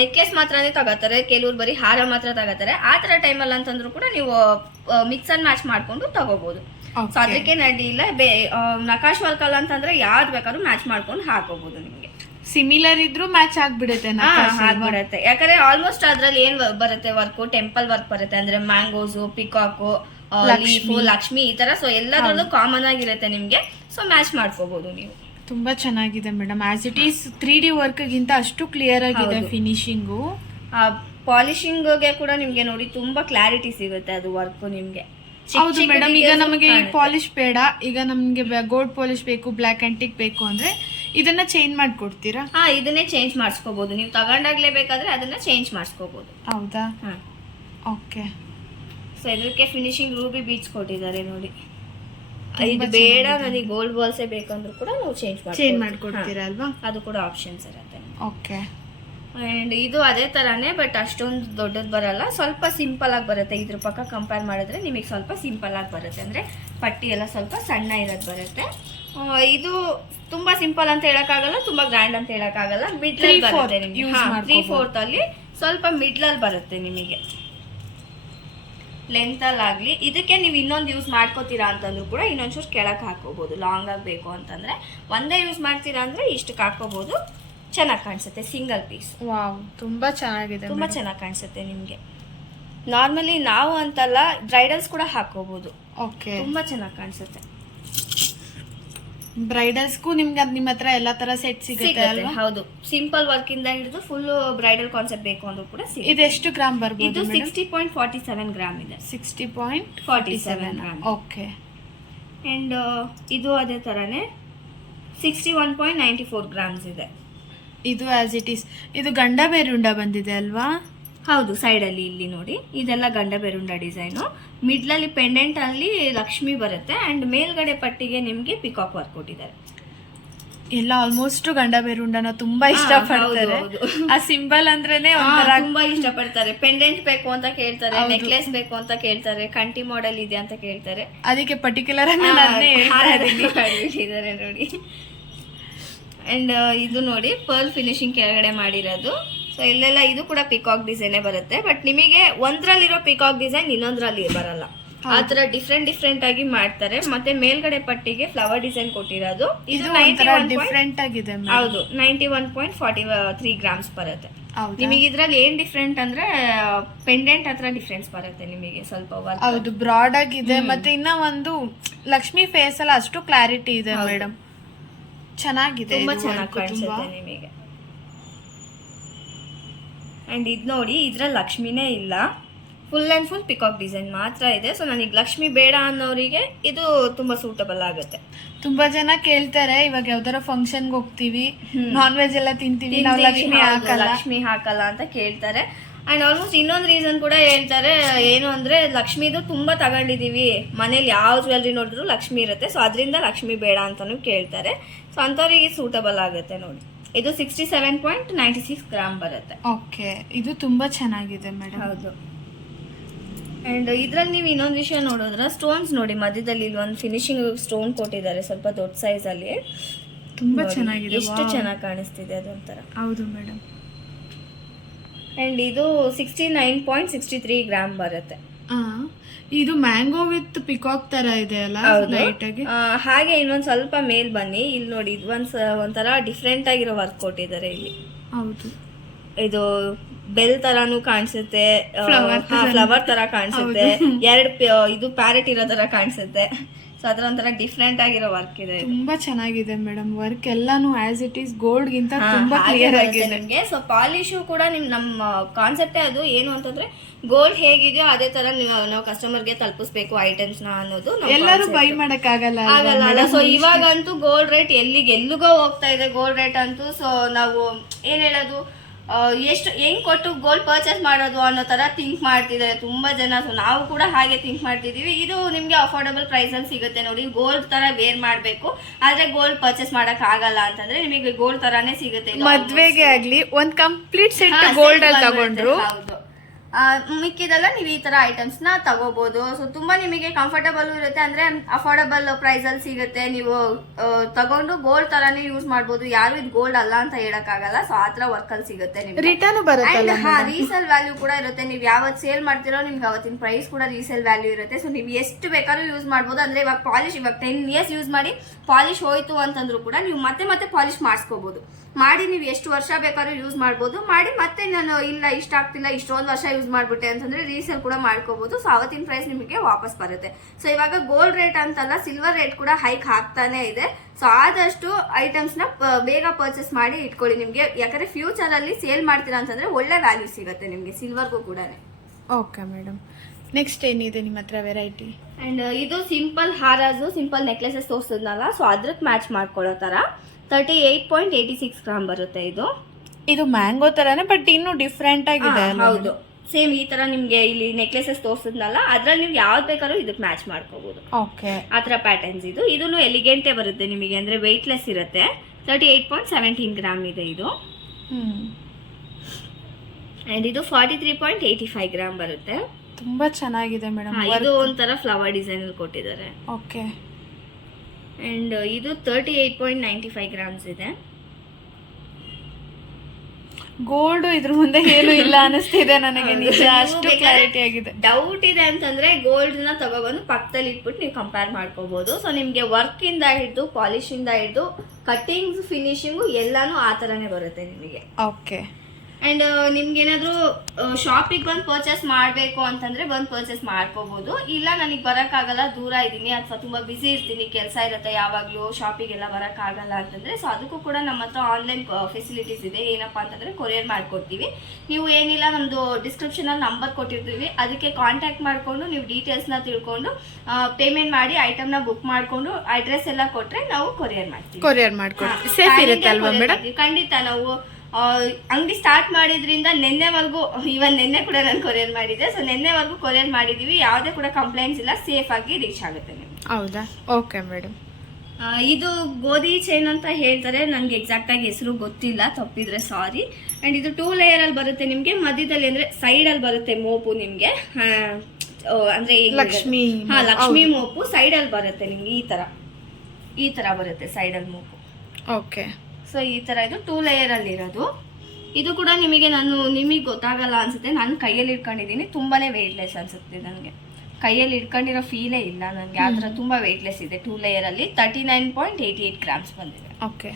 ನೆಕ್ಲೆಸ್ ಮಾತ್ರನೇ ತಗೋತಾರೆ, ಕೆಲವರು ಬರೀ ಹಾರ ಮಾತ್ರ ತಗೋತಾರೆ. ಆ ತರ ಟೈಮಲ್ಲಿ ಅಂತಂದ್ರು ಕೂಡ ನೀವು ಮಿಕ್ಸ್ ಅಂಡ್ ಮ್ಯಾಚ್ ಮಾಡ್ಕೊಂಡು ತಗೋಬಹುದು. ಸೊ ಅದಕ್ಕೆ ನಡಿಲ್ಲ. ನಕಾಶ್ ವರ್ಕ್ ಅಲ್ಲ ಅಂತಂದ್ರೆ ಯಾವ್ದು ಬೇಕಾದ್ರೂ ಮ್ಯಾಚ್ ಮಾಡ್ಕೊಂಡು ಹಾಕೋಬಹುದು. ನಿಮ್ಗೆ ಸಿಮಿಲರ್ ಇದ್ರೂ ಮ್ಯಾಚ್ ಆಗ್ಬಿಡುತ್ತೆ. ಆಗ್ಬಿಡುತ್ತೆ, ಯಾಕಂದ್ರೆ ಆಲ್ಮೋಸ್ಟ್ ಅದ್ರಲ್ಲಿ ಏನ್ ಬರುತ್ತೆ ವರ್ಕ್, ಟೆಂಪಲ್ ವರ್ಕ್ ಬರುತ್ತೆ. ಅಂದ್ರೆ ಮ್ಯಾಂಗೋಸು, ಪಿಕಾಕು, ಲೀಫು, ಲಕ್ಷ್ಮಿ, ಈ ತರ. ಸೊ ಎಲ್ಲದ್ರಲ್ಲೂ ಕಾಮನ್ ಆಗಿರುತ್ತೆ ನಿಮ್ಗೆ. ಸೊ ಮ್ಯಾಚ್ ಮಾಡ್ಕೋಬಹುದು ನೀವು. ತುಂಬಾ ಚೆನ್ನಾಗಿದೆ madam. As it is 3D work ಗಿಂತ ಅಷ್ಟು ಕ್ಲಿಯರ್ ಆಗಿದೆ ಫಿನಿಶಿಂಗು. ಪಾಲಿಶಿಂಗ್ ಗೆ ಕೂಡ ನಿಮ್ಗೆ ನೋಡಿ ತುಂಬಾ ಕ್ಲಾರಿಟಿ ಸಿಗುತ್ತೆ ಅದು ವರ್ಕ್ ನಿಮ್ಗೆ. ಹೌದು ಮೇಡಮ್. ಈಗ ನಮಗೆ ಪಾಲಿಶ್ ಬೇಡ, ಈಗ ನಮ್ಗೆ ಗೋಲ್ಡ್ ಪಾಲಿಶ್ ಬೇಕು, ಬ್ಲಾಕ್ ಆಂಟಿಕ್ ಬೇಕು ಅಂದ್ರೆ ಇದನ್ನ ಚೇಂಜ್ ಮಾಡ್ಕೊಡ್ತೀರಾ? ಇದನ್ನೇ ಚೇಂಜ್ ಮಾಡಿಸ್ಕೋಬಹುದು ನೀವು. ತಗೊಂಡಾಗ್ಲೇ ಬೇಕಾದ್ರೆ ಅದನ್ನ ಚೇಂಜ್ ಮಾಡಿಸ್ಕೋಬಹುದು. ಹೌದಾ? ಓಕೆ. ಸೊ ಇದಕ್ಕೆ ಫಿನಿಶಿಂಗ್ ರೂಬಿ ಬೀಚ್ ಕೊಟ್ಟಿದ್ದಾರೆ ನೋಡಿ. ಇದು ಬೇಡ ನನಗೆ ಗೋಲ್ಡ್ ಬಾಲ್ಸೇ ಬೇಕಂದ್ರೂ ಕೂಡ ನಾವು ಚೇಂಜ್ ಮಾಡ್ಕೊಡ್ತೀರಾ ಅಲ್ವಾ? ಅದು ಕೂಡ ಆಪ್ಷನ್ಸ್ ಇರುತ್ತೆ. ಓಕೆ. ಅಂಡ್ ಇದು ಅದೇ ತರಾನೇ, ಬಟ್ ಅಷ್ಟೊಂದು ದೊಡ್ಡದು ಬರಲ್ಲ, ಸ್ವಲ್ಪ ಸಿಂಪಲ್ ಆಗಿ ಬರುತ್ತೆ. ಇದ್ರ ಪಕ್ಕ ಕಂಪೇರ್ ಮಾಡಿದ್ರೆ ನಿಮಗೆ ಸ್ವಲ್ಪ ಸಿಂಪಲ್ ಆಗಿ ಬರುತ್ತೆ. ಅಂದ್ರೆ ಪಟ್ಟಿ ಎಲ್ಲ ಸ್ವಲ್ಪ ಸಣ್ಣ ಇರೋದು ಬರುತ್ತೆ. ಇದು ತುಂಬಾ ಸಿಂಪಲ್ ಅಂತ ಹೇಳಕ್ಕಾಗಲ್ಲ, ತುಂಬಾ ಗ್ರ್ಯಾಂಡ್ ಅಂತ ಹೇಳಕ್ಕಾಗಲ್ಲ. ಮಿಡ್ಲ್ ಬರುತ್ತೆ ನಿಮಗೆ. 3/4 ಅಲ್ಲಿ ಸ್ವಲ್ಪ ಮಿಡ್ಲಲ್ಲಿ ಬರುತ್ತೆ ನಿಮಗೆ. ಲೆಂತ್ ಅಲ್ಲಾಗ್ಲಿ. ಇದಕ್ಕೆ ನೀವು ಇನ್ನೊಂದು ಯೂಸ್ ಮಾಡ್ಕೋತೀರಾ ಅಂತಂದ್ರೂ ಕೂಡ ಇನ್ನೊಂಚೂರು ಕೆಳಕ್ಕೆ ಹಾಕೋಬಹುದು. ಲಾಂಗ್ ಆಗಬೇಕು ಅಂತಂದ್ರೆ ಒಂದೇ ಯೂಸ್ ಮಾಡ್ತೀರಾ ಅಂದ್ರೆ ಇಷ್ಟಕ್ಕೆ ಹಾಕೋಬಹುದು. ಚೆನ್ನಾಗಿ ಕಾಣಿಸುತ್ತೆ ಸಿಂಗಲ್ ಪೀಸ್. ವಾವ್, ತುಂಬಾ ಚೆನ್ನಾಗಿದೆ, ತುಂಬಾ ಚೆನ್ನಾಗಿ ಕಾಣಿಸುತ್ತೆ ನಿಮ್ಗೆ. ನಾರ್ಮಲಿ ನಾವು ಅಂತಲ್ಲ, ಬ್ರೈಡಲ್ಸ್ ಕೂಡ ಹಾಕೋಬಹುದು. ಓಕೆ, ತುಂಬಾ ಚೆನ್ನಾಗಿ ಕಾಣಿಸುತ್ತೆ. ಬ್ರೈಡಲ್ಸ್ಗೂ ನಿಮ್ಗೆ ನಿಮ್ಮ ಹತ್ರ ಎಲ್ಲಾ ತರ ಸೆಟ್ ಸಿಗುತ್ತೆ ಸಿಗುತ್ತೆ. ಅಲ್ವಾ? ಹೌದು, ಸಿಂಪಲ್ ವರ್ಕ್ ಇಂದ ಹಿಡಿದು ಫುಲ್ ಬ್ರೈಡಲ್ ಕಾನ್ಸೆಪ್ಟ್ ಬೇಕು ಅಂದ್ರೂ ಕೂಡ ಸಿಗುತ್ತೆ. ಇದು ಎಷ್ಟು ಗ್ರಾಮ್ ಬರ್ಬೋದು? ಇದು 60.47 ಗ್ರಾಮ್ ಇದೆ. 60.47 ಗ್ರಾಮ್. ಓಕೆ. ಅಂಡ್ ಇದು ಅದೇ ತರನೇ 61.94 ಗ್ರಾಮ್ಸ್ ಇದೆ. ಇದು ಆಸ್ ಇಟ್ ಈಸ್. ಇದು ಗಂಡ ಬೇರುಂಡ ಬಂದಿದೆ ಅಲ್ವಾ? ಹೌದು, ಸೈಡ್ ಅಲ್ಲಿ ಇಲ್ಲಿ ನೋಡಿ, ಇದೆಲ್ಲ ಗಂಡ ಬೇರುಂಡ ಡಿಸೈನು. ಮಿಡ್ಲ್ ಅಲ್ಲಿ ಪೆಂಡೆಂಟ್ ಅಲ್ಲಿ ಲಕ್ಷ್ಮಿ ಬರುತ್ತೆ ಅಂಡ್ ಮೇಲ್ಗಡೆ ಪಟ್ಟಿಗೆ ನಿಮ್ಗೆ ಪಿಕಾಕ್ ವರ್ಕ್ ಕೊಟ್ಟಿದ್ದಾರೆ. ಎಲ್ಲ ಆಲ್ಮೋಸ್ಟ್ ಗಂಡ ಬೇರುಂಡನ ತುಂಬಾ ಇಷ್ಟಪಡ್ತಾರೆ. ಹೌದು. ಆ ಸಿಂಬಲ್ ಅಂದ್ರೇನೆ ಒಂಥರ ತುಂಬಾ ಇಷ್ಟಪಡ್ತಾರೆ. ಪೆಂಡೆಂಟ್ ಬೇಕು ಅಂತ ಕೇಳ್ತಾರೆ, ನೆಕ್ಲೆಸ್ ಬೇಕು ಅಂತ ಕೇಳ್ತಾರೆ, ಕಂಟಿ ಮಾಡೆಲ್ ಇದೆ ಅಂತ ಕೇಳ್ತಾರೆ. ಅದಕ್ಕೆ ಪರ್ಟಿಕ್ಯುಲರ್ ಆಗಿ ನಾನೇ ಮಾಡಿದ್ದಾರೆ ನೋಡಿ. ಅಂಡ್ ಇದು ನೋಡಿ ಪರ್ಲ್ ಫಿನಿಶಿಂಗ್ ಕೆಳಗಡೆ ಮಾಡಿರೋದು. ಸೊ ಇಲ್ಲೆಲ್ಲ ಇದು ಕೂಡ ಪಿಕಾಕ್ ಡಿಸೈನೇ ಬರುತ್ತೆ. ಬಟ್ ನಿಮಗೆ ಒಂದ್ರಲ್ಲಿರೋ ಪಿಕಾಕ್ ಡಿಸೈನ್ ಇನ್ನೊಂದ್ರಲ್ಲಿ ಬರಲ್ಲ. ಆ ತರ ಡಿಫ್ರೆಂಟ್ ಆಗಿ ಮಾಡ್ತಾರೆ. ಮತ್ತೆ ಮೇಲ್ಗಡೆ ಪಟ್ಟಿಗೆ ಫ್ಲವರ್ ಡಿಸೈನ್ ಕೊಟ್ಟಿರೋದು. ಇದು ಡಿಫ್ರೆಂಟ್ ಆಗಿದೆ. ಹೌದು, 91.43 ಗ್ರಾಮ್ಸ್ ಬರುತ್ತೆ. ನಿಮಗೆ ಇದ್ರಲ್ಲಿ ಏನ್ ಡಿಫ್ರೆಂಟ್ ಅಂದ್ರೆ ಪೆಂಡೆಂಟ್ ಹತ್ರ ಡಿಫ್ರೆನ್ಸ್ ಬರುತ್ತೆ ನಿಮಗೆ ಸ್ವಲ್ಪ. ಹೌದು, ಬ್ರಾಡ್ ಆಗಿದೆ. ಮತ್ತೆ ಇನ್ನ ಒಂದು ಲಕ್ಷ್ಮಿ ಫೇಸ್ ಅಲ್ಲಿ ಅಷ್ಟು ಕ್ಲಾರಿಟಿ ಇದೆ ಮೇಡಮ್. ಚೆನ್ನಾಗಿದೆ, ತುಂಬಾ ಚೆನ್ನಾಗಿ ಕಾಣಿಸುತ್ತೆ ನಿಮಗೆ. ಅಂಡ್ ಇದು ನೋಡಿ, ಇದ್ರಲ್ಲಿ ಲಕ್ಷ್ಮಿನೇ ಇಲ್ಲ, full and full peacock design ಮಾತ್ರ ಇದೆ. ಸೊ ನನಗೆ ಲಕ್ಷ್ಮಿ ಬೇಡ ಅನ್ನೋರಿಗೆ ಇದು ತುಂಬಾ ಸೂಟಬಲ್ ಆಗುತ್ತೆ. ತುಂಬಾ ಜನ ಕೇಳ್ತಾರೆ, ಇವಾಗ ಯಾವ್ದಾರ ಫಂಕ್ಷನ್ಗೆ ಹೋಗ್ತೀವಿ, ನಾನ್ ವೆಜ್ ಎಲ್ಲ ತಿಂತೀವಿ, ನಾವು ಲಕ್ಷ್ಮಿ ಹಾಕಲ್ಲ ಅಂತ ಕೇಳ್ತಾರೆ. ಅಂಡ್ ಆಲ್ಮೋಸ್ಟ್ ಇನ್ನೊಂದು ರೀಸನ್ ಕೂಡ ಹೇಳ್ತಾರೆ, ಏನು ಅಂದ್ರೆ ಲಕ್ಷ್ಮಿದು ತುಂಬಾ ತಗೊಂಡಿದೀವಿ, ಮನೇಲಿ ಯಾವ ಜ್ಯುವೆಲ್ರಿ ನೋಡಿದ್ರು ಲಕ್ಷ್ಮಿ ಇರುತ್ತೆ, ಸೊ ಅದರಿಂದ ಲಕ್ಷ್ಮಿ ಬೇಡ ಅಂತಾನು ಕೇಳ್ತಾರೆ. ಸೊ ಅಂಥವ್ರಿಗೆ ಸೂಟಬಲ್ ಆಗುತ್ತೆ ನೋಡಿ. ಇದು 67.96 ಗ್ರಾಮ್ ಬರುತ್ತೆ. ಓಕೆ, ಇದು ತುಂಬಾ ಚೆನ್ನಾಗಿದೆ ಮೇಡಮ್. ಹೌದು. ಅಂಡ್ ಇದ್ರಲ್ಲಿ ನೀವು ಇನ್ನೊಂದು ವಿಷಯ ನೋಡಿದ್ರೆ ಸ್ಟೋನ್ಸ್ ನೋಡಿ, ಮಧ್ಯದಲ್ಲಿ ಇಲ್ಲಿ ಒಂದು ಫಿನಿಶಿಂಗ್ ಸ್ಟೋನ್ ಕೊಟ್ಟಿದ್ದಾರೆ ಸ್ವಲ್ಪ ದೊಡ್ಡ ಸೈಜ್ ಅಲ್ಲಿ. ತುಂಬಾ ಚೆನ್ನಾಗಿದೆ, ಎಷ್ಟು ಚೆನ್ನಾಗಿ ಕಾಣಿಸ್ತಿದೆ ಅದೊಂಥರ. ಹೌದು ಮೇಡಮ್. ಅಂಡ್ ಇದು 69.63 ಗ್ರಾಮ್ ಬರುತ್ತೆ. ಇದು ಮ್ಯಾಂಗೋ ವಿತ್ ಪಿಕಾಕ್ ತರ ಇದೆ ಅಲ್ಲ, ಲೈಟ್ ಆಗಿ. ಹಾಗೆ ಇನ್ನೊಂದ್ ಸ್ವಲ್ಪ ಮೇಲ್ ಬನ್ನಿ, ಇಲ್ಲಿ ನೋಡಿ, ಇದು ಒಂಥರ ಡಿಫ್ರೆಂಟ್ ಆಗಿರೋ ವರ್ಕ್ ಕೊಟ್ಟಿದ್ದಾರೆ ಇಲ್ಲಿ. ಹೌದು, ಇದು ಬೆಲ್ ತರಾನು ಕಾಣಿಸುತ್ತೆ, ಫ್ಲವರ್ ತರ ಕಾಣಿಸುತ್ತೆ, ಇದು ಪ್ಯಾರೆಟ್ ಇರೋ ತರ ಕಾಣಿಸುತ್ತೆ. ಸೊ ಅದ್ರ ಒಂಥರ ಡಿಫ್ರೆಂಟ್ ಆಗಿರೋ ವರ್ಕ್ ಇದೆ. ತುಂಬಾ ಚೆನ್ನಾಗಿದೆ ಮೇಡಮ್. ವರ್ಕ್ ಎಲ್ಲಾನು ಆಸ್ ಇಟ್ ಈಸ್ ಗೋಲ್ಡ್ ಗಿಂತ ತುಂಬಾ ಕ್ಲಿಯರ್ ಆಗಿದೆ ನಿಮಗೆ. ಸೊ ಪಾಲಿಶು ಕೂಡ ನಮ್ಮ ಕಾನ್ಸೆಪ್ಟೇ ಅದು, ಏನು ಅಂತಂದ್ರೆ ಗೋಲ್ಡ್ ಹೇಗಿದೆಯೋ ಅದೇ ತರ ನಾವು ಕಸ್ಟಮರ್ಗೆ ತಲುಪಿಸ್ಬೇಕು ಐಟಮ್ಸ್ ನ ಅನ್ನೋದು. ಎಲ್ಲರೂ ಬೈ ಮಾಡಕ್ ಆಗಲ್ಲ. ಸೊ ಇವಾಗಂತೂ ಗೋಲ್ಡ್ ರೇಟ್ ಎಲ್ಲಿಗೋ ಹೋಗ್ತಾ ಇದೆ ಗೋಲ್ಡ್ ರೇಟ್ ಅಂತೂ. ಸೊ ನಾವು ಏನ್ ಹೇಳೋದು, ಎಷ್ಟು ಹೆಂಗ್ ಕೊಟ್ಟು ಗೋಲ್ಡ್ ಪರ್ಚೇಸ್ ಮಾಡೋದು ಅನ್ನೋ ತರ ಥಿಂಕ್ ಮಾಡ್ತಿದ್ದಾರೆ ತುಂಬಾ ಜನ. ಸೊ ನಾವು ಕೂಡ ಹಾಗೆ ಥಿಂಕ್ ಮಾಡ್ತಿದೀವಿ. ಇದು ನಿಮ್ಗೆ ಅಫೋರ್ಡಬಲ್ ಪ್ರೈಸ್ ಅಲ್ಲಿ ಸಿಗುತ್ತೆ ನೋಡಿ. ಗೋಲ್ಡ್ ತರ ವೇರ್ ಮಾಡ್ಬೇಕು, ಆದ್ರೆ ಗೋಲ್ಡ್ ಪರ್ಚೇಸ್ ಮಾಡಕ್ ಆಗಲ್ಲ ಅಂತಂದ್ರೆ ನಿಮಗೆ ಗೋಲ್ಡ್ ತರಾನೇ ಸಿಗುತ್ತೆ. ಮದ್ವೆಗೆ ಆಗ್ಲಿ ಒಂದ್ ಕಂಪ್ಲೀಟ್ ಸೆಟ್ ಗೋಲ್ಡ್ ಅಲ್ಲಿ ತಗೊಂಡ್ರು. ಹೌದು, ಮಿಕ್ಕಿದೆಲ್ಲ ನೀವು ಈ ತರ ಐಟಮ್ಸ್ ನ ತಗೋಬಹುದು. ಸೊ ತುಂಬಾ ನಿಮಗೆ ಕಂಫರ್ಟಬಲ್ ಇರುತ್ತೆ, ಅಂದ್ರೆ ಅಫೋರ್ಡಬಲ್ ಪ್ರೈಸ್ ಅಲ್ಲಿ ಸಿಗುತ್ತೆ. ನೀವು ತಗೊಂಡು ಗೋಲ್ಡ್ ತರಾನೇ ಯೂಸ್ ಮಾಡಬಹುದು. ಯಾರು ಇದು ಗೋಲ್ಡ್ ಅಲ್ಲ ಅಂತ ಹೇಳಕ್ ಆಗಲ್ಲ. ಸೊ ಆತರ ವರ್ಕ್ ಅಲ್ಲಿ ಸಿಗುತ್ತೆ ನಿಮಗೆ. ರಿಟರ್ನ್ ಬರುತ್ತೆ. ರೀಸೇಲ್ ವ್ಯಾಲ್ಯೂ ಕೂಡ ಇರುತ್ತೆ. ನೀವು ಯಾವತ್ತು ಸೇಲ್ ಮಾಡ್ತಿರೋ ನಿಮ್ಗೆ ಅವತ್ತಿನ ಪ್ರೈಸ್ ಕೂಡ ರೀಸೇಲ್ ವ್ಯಾಲ್ಯೂ ಇರುತ್ತೆ. ಸೊ ನೀವು ಎಷ್ಟು ಬೇಕಾದ್ರೂ ಯೂಸ್ ಮಾಡಬಹುದು. ಅಂದ್ರೆ ಇವಾಗ ಪಾಲಿಶ್, ಇವಾಗ 10 years ಯೂಸ್ ಮಾಡಿ ಪಾಲಿಶ್ ಹೋಯ್ತು ಅಂತಂದ್ರು ಕೂಡ ನೀವು ಮತ್ತೆ ಪಾಲಿಶ್ ಮಾಡಿಸ್ಕೋಬಹುದು. ಮಾಡಿ ನೀವು ಎಷ್ಟು ವರ್ಷ ಬೇಕಾದ್ರೂ ಯೂಸ್ ಮಾಡ್ಬೋದು. ಮಾಡಿ ಮತ್ತೆ ನಾನು ಇಲ್ಲ ಇಷ್ಟ ಆಗ್ತಿಲ್ಲ, ಇಷ್ಟೊಂದು ವರ್ಷ ಯೂಸ್ ಮಾಡ್ಬಿಟ್ಟೆ ಅಂತಂದ್ರೆ ರೀಸೇಲ್ ಕೂಡ ಮಾಡ್ಕೋಬಹುದು. ಸೊ ಅವತ್ತಿನ ಪ್ರೈಸ್ ನಿಮಗೆ ವಾಪಸ್ ಬರುತ್ತೆ. ಸೊ ಇವಾಗ ಗೋಲ್ಡ್ ರೇಟ್ ಅಂತಲ್ಲ, ಸಿಲ್ವರ್ ರೇಟ್ ಕೂಡ ಹೈಕ್ ಆಗ್ತಾನೆ ಇದೆ. ಸೊ ಆದಷ್ಟು ಐಟಮ್ಸ್ ನ ಬೇಗ ಪರ್ಚೇಸ್ ಮಾಡಿ ಇಟ್ಕೊಳ್ಳಿ ನಿಮ್ಗೆ. ಯಾಕಂದ್ರೆ ಫ್ಯೂಚರ್ ಅಲ್ಲಿ ಸೇಲ್ ಮಾಡ್ತೀರಾ ಅಂತಂದ್ರೆ ಒಳ್ಳೆ ವ್ಯಾಲ್ಯೂ ಸಿಗುತ್ತೆ ನಿಮ್ಗೆ ಸಿಲ್ವರ್ಗೂ ಕೂಡ. ಓಕೆ ಮೇಡಮ್, ನೆಕ್ಸ್ಟ್ ಏನಿದೆ ನಿಮ್ಮ ಹತ್ರ ವೆರೈಟಿ? ಅಂಡ್ ಇದು ಸಿಂಪಲ್ ಹಾರಾಸು, ಸಿಂಪಲ್ ನೆಕ್ಲೆಸಸ್ ತೋರಿಸಿದ್ನಲ್ಲ, ಸೊ ಅದ್ರಕ್ಕೆ ಮ್ಯಾಚ್ ಮಾಡ್ಕೊಳ್ಳೋ ತರ 38.86 ಗ್ರಾಮ್ ಬರುತ್ತೆ. ಇದು ಮ್ಯಾಂಗೋ ತರಾನೇ, ಬಟ್ ಇನ್ನು ಡಿಫ್ರೆಂಟ್ ಆಗಿದೆ. ಹೌದು, ಸೇಮ್ ಈ ತರ ನಿಮ್ಗೆ ಇಲ್ಲಿ ನೆಕ್ಲೆಸಸ್ ತೋರಿಸಿದ್ನಲ್ಲ, ಅದ್ರಲ್ಲಿ ನೀವು ಯಾವ್ದು ಬೇಕಾದ್ರೂ ಇದಕ್ಕೆ ಮ್ಯಾಚ್ ಮಾಡ್ಕೋಬಹುದು. ಓಕೆ, ಆತರ ಪ್ಯಾಟರ್ನ್ಸ್ ಇದು. ಇದನ್ನು ಎಲಿಗೆಂಟೇ ಬರುತ್ತೆ ನಿಮಗೆ, ಅಂದ್ರೆ ವೆಯ್ಟ್ಲೆಸ್ ಇರುತ್ತೆ. 38.17 ಗ್ರಾಮ್ ಇದೆ ಇದು. ಅಂಡ್ ಇದು 43.85 ಗ್ರಾಮ್ ಬರುತ್ತೆ. ತುಂಬಾ ಚೆನ್ನಾಗಿದೆ ಮೇಡಮ್. ಇದು ಒಂಥರ ಫ್ಲವರ್ ಡಿಸೈನ್ ಕೊಟ್ಟಿದ್ದಾರೆ. ಓಕೆ. ಅಂಡ್ ಇದು 38.95 ಗ್ರಾಮ್ಸ್ ಇದೆ. ಗೋಲ್ಡ್ ಇದ್ರ ಮುಂದೆ ಏನು ಇಲ್ಲ ಅನಿಸ್ತಿದೆ ನನಗೆ, ನಿಜ ಅಷ್ಟು ಕ್ಲಾರಿಟಿ ಆಗಿದೆ. ಡೌಟ್ ಇದೆ ಅಂತಂದ್ರೆ ಗೋಲ್ಡ್ ನ ತಗೊಬಂದು ಪಕ್ಕದಲ್ಲಿ ಇಟ್ಬಿಟ್ಟು ನೀವು ಕಂಪೇರ್ ಮಾಡ್ಕೋಬಹುದು. ಸೊ ನಿಮ್ಗೆ ವರ್ಕ್ ಇಂದ ಹಿಡಿದು ಪಾಲಿಶ್ ಇಂದ ಹಿಡಿದು ಕಟ್ಟಿಂಗ್ ಫಿನಿಶಿಂಗು ಎಲ್ಲಾನು ಆ ತರನೇ ಬರುತ್ತೆ ನಿಮಗೆ. ಓಕೆ. ಆ್ಯಂಡ್ ನಿಮ್ಗೇನಾದರೂ ಶಾಪಿಗೆ ಬಂದು ಪರ್ಚೇಸ್ ಮಾಡಬೇಕು ಅಂತಂದರೆ ಬಂದು ಪರ್ಚೇಸ್ ಮಾಡ್ಕೋಬೋದು. ಇಲ್ಲ ನನಗೆ ಬರೋಕ್ಕಾಗಲ್ಲ, ದೂರ ಇದ್ದೀನಿ ಅಥವಾ ತುಂಬ ಬ್ಯುಸಿ ಇರ್ತೀನಿ, ಕೆಲಸ ಇರುತ್ತೆ ಯಾವಾಗಲೂ, ಶಾಪಿಗೆಲ್ಲ ಬರೋಕ್ಕಾಗಲ್ಲ ಅಂತಂದರೆ ಸೊ ಅದಕ್ಕೂ ಕೂಡ ನಮ್ಮ ಹತ್ರ ಆನ್ಲೈನ್ ಫೆಸಿಲಿಟೀಸ್ ಇದೆ. ಏನಪ್ಪ ಅಂತಂದರೆ ಕೊರಿಯರ್ ಮಾಡಿಕೊಡ್ತೀವಿ. ನೀವು ಏನಿಲ್ಲ ನಮ್ಮದು ಡಿಸ್ಕ್ರಿಪ್ಷನಲ್ಲಿ ನಂಬರ್ ಕೊಟ್ಟಿರ್ತೀವಿ, ಅದಕ್ಕೆ ಕಾಂಟ್ಯಾಕ್ಟ್ ಮಾಡಿಕೊಂಡು ನೀವು ಡೀಟೇಲ್ಸ್ನ ತಿಳ್ಕೊಂಡು ಪೇಮೆಂಟ್ ಮಾಡಿ ಐಟಮ್ನ ಬುಕ್ ಮಾಡಿಕೊಂಡು ಅಡ್ರೆಸ್ ಎಲ್ಲ ಕೊಟ್ಟರೆ ನಾವು ಕೊರಿಯರ್ ಮಾಡ್ತೀವಿ. ಕೊರಿಯರ್ ಮಾಡ್ಕೊಡ್ತೀವಿ. ಸೇಫ್ ಇರುತ್ತೆ ಅಲ್ವಾ ಮೇಡಮ್? ಖಂಡಿತ. ನಾವು ಅಂಗಡಿ ಸ್ಟಾರ್ಟ್ ಮಾಡಿದ್ರಿಂದ ನಿನ್ನೆವರೆಗೂ, ಇವನ್ ನಿನ್ನೆ ಕೂಡ ನಾನು ಕೊರಿಯರ್ ಮಾಡಿದ್ದೆ. ಸೊ ನಿನ್ನೆವರೆಗೂ ಕೊರಿಯರ್ ಮಾಡಿದ್ದೀವಿ, ಯಾವುದೇ ಕೂಡ ಕಂಪ್ಲೇಂಟ್ಸ್ ಇಲ್ಲ, ಸೇಫ್ ಆಗಿ ರೀಚ್ ಆಗುತ್ತೆ ನಿಮ್ಗೆ. ಹೌದಾ? Okay madam. ಇದು ಗೋಧಿ ಚೈನ್ ಅಂತ ಹೇಳ್ತಾರೆ, ನನಗೆ ಎಕ್ಸಾಕ್ಟಾಗಿ ಹೆಸರು ಗೊತ್ತಿಲ್ಲ, ತಪ್ಪಿದ್ರೆ ಸಾರಿ. ಆ್ಯಂಡ್ ಇದು 2 ಲೇಯರಲ್ಲಿ ಬರುತ್ತೆ ನಿಮಗೆ. ಮಧ್ಯದಲ್ಲಿ ಅಂದರೆ ಸೈಡಲ್ಲಿ ಬರುತ್ತೆ ಮೋಪು ನಿಮಗೆ, ಅಂದರೆ ಲಕ್ಷ್ಮಿ ಲಕ್ಷ್ಮಿ ಮೋಪು ಸೈಡಲ್ಲಿ ಬರುತ್ತೆ ನಿಮ್ಗೆ. ಈ ಥರ ಬರುತ್ತೆ ಸೈಡಲ್ಲಿ ಮೋಪು. ಓಕೆ. ಸೊ ಈ ಥರ ಇದು 2 ಲೇಯರಲ್ಲಿ ಇರೋದು. ಇದು ಕೂಡ ನಿಮಗೆ ಗೊತ್ತಾಗಲ್ಲ ಅನ್ಸುತ್ತೆ, ನಾನು ಕೈಯಲ್ಲಿ ಇಟ್ಕೊಂಡಿದ್ದೀನಿ, ತುಂಬಾ ವೆಯ್ಟ್ಲೆಸ್ ಅನ್ಸುತ್ತೆ ನನಗೆ. ಕೈಯಲ್ಲಿ ಇಟ್ಕೊಂಡಿರೋ ಫೀಲೇ ಇಲ್ಲ ನನಗೆ, ಆ ಥರ ತುಂಬ ವೆಯ್ಟ್ಲೆಸ್ ಇದೆ. 2 ಲೇಯರಲ್ಲಿ 39.88 ಗ್ರಾಮ್ಸ್ ಬಂದಿದೆ. ಓಕೆ.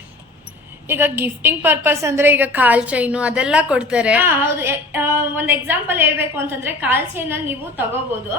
ಈಗ ಗಿಫ್ಟಿಂಗ್ ಪರ್ಪಸ್ ಅಂದ್ರೆ ಈಗ ಕಾಲ್ ಚೈನು ಅದೆಲ್ಲ ಕೊಡ್ತಾರೆ. ಹೌದು. ಒಂದು ಎಕ್ಸಾಂಪಲ್ ಹೇಳ್ಬೇಕು ಅಂತಂದ್ರೆ ಕಾಲ್ ಚೈನ್ ಅಲ್ಲಿ ನೀವು ತಗೋಬಹುದು.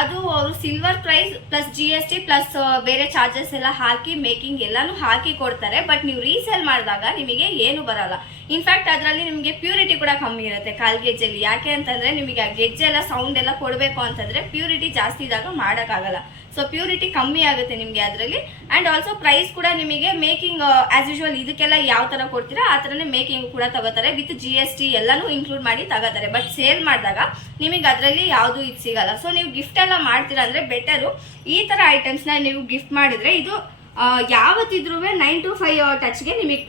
ಅದು ಅವರು silver price plus GST plus ಬೇರೆ ಚಾರ್ಜಸ್ ಎಲ್ಲ ಹಾಕಿ ಮೇಕಿಂಗ್ ಎಲ್ಲಾನು ಹಾಕಿ ಕೊಡ್ತಾರೆ. ಬಟ್ ನೀವು ರೀಸೇಲ್ ಮಾಡಿದಾಗ ನಿಮಗೆ ಏನು ಬರಲ್ಲ. ಇನ್ಫ್ಯಾಕ್ಟ್ ಅದರಲ್ಲಿ ನಿಮಗೆ ಪ್ಯೂರಿಟಿ ಕೂಡ ಕಮ್ಮಿ ಇರುತ್ತೆ ಕಾಲ್ ಗೆಜ್ಜೆಲಿ. ಯಾಕೆ ಅಂತಂದ್ರೆ ನಿಮಗೆ ಆ ಗೆಜ್ಜೆ ಎಲ್ಲ ಸೌಂಡ್ ಎಲ್ಲ ಕೊಡಬೇಕು ಅಂತಂದ್ರೆ ಪ್ಯೂರಿಟಿ ಜಾಸ್ತಿ ಇದ್ದಾಗ ಮಾಡೋಕ್ಕಾಗಲ್ಲ. ಸೊ ಪ್ಯೂರಿಟಿ ಕಮ್ಮಿ ಆಗುತ್ತೆ ನಿಮಗೆ ಅದರಲ್ಲಿ. ಆ್ಯಂಡ್ ಆಲ್ಸೋ ಪ್ರೈಸ್ ಕೂಡ ನಿಮಗೆ ಮೇಕಿಂಗ್ ಆಸ್ ಯೂಶುವಲ್ ಇದಕ್ಕೆಲ್ಲ ಯಾವ ಥರ ಕೊಡ್ತೀರಾ ಆ ಥರನೇ ಮೇಕಿಂಗ್ ಕೂಡ ತಗೋತಾರೆ, ವಿತ್ GST ಎಲ್ಲನೂ ಇನ್ಕ್ಲೂಡ್ ಮಾಡಿ ತಗೋತಾರೆ. ಬಟ್ ಸೇಲ್ ಮಾಡಿದಾಗ ನಿಮಗೆ ಅದರಲ್ಲಿ ಯಾವುದು ಇದು ಸಿಗಲ್ಲ. ಸೊ ನೀವು ಗಿಫ್ಟ್ ಎಲ್ಲ ಮಾಡ್ತೀರಾ ಅಂದರೆ ಬೆಟರು ಈ ಥರ ಐಟಮ್ಸ್ನ ನೀವು ಗಿಫ್ಟ್ ಮಾಡಿದರೆ ಇದು ಯಾವತ್ತಿದ್ರೂ 9 to 5 ಟಚ್ಗೆ ನಿಮಗೆ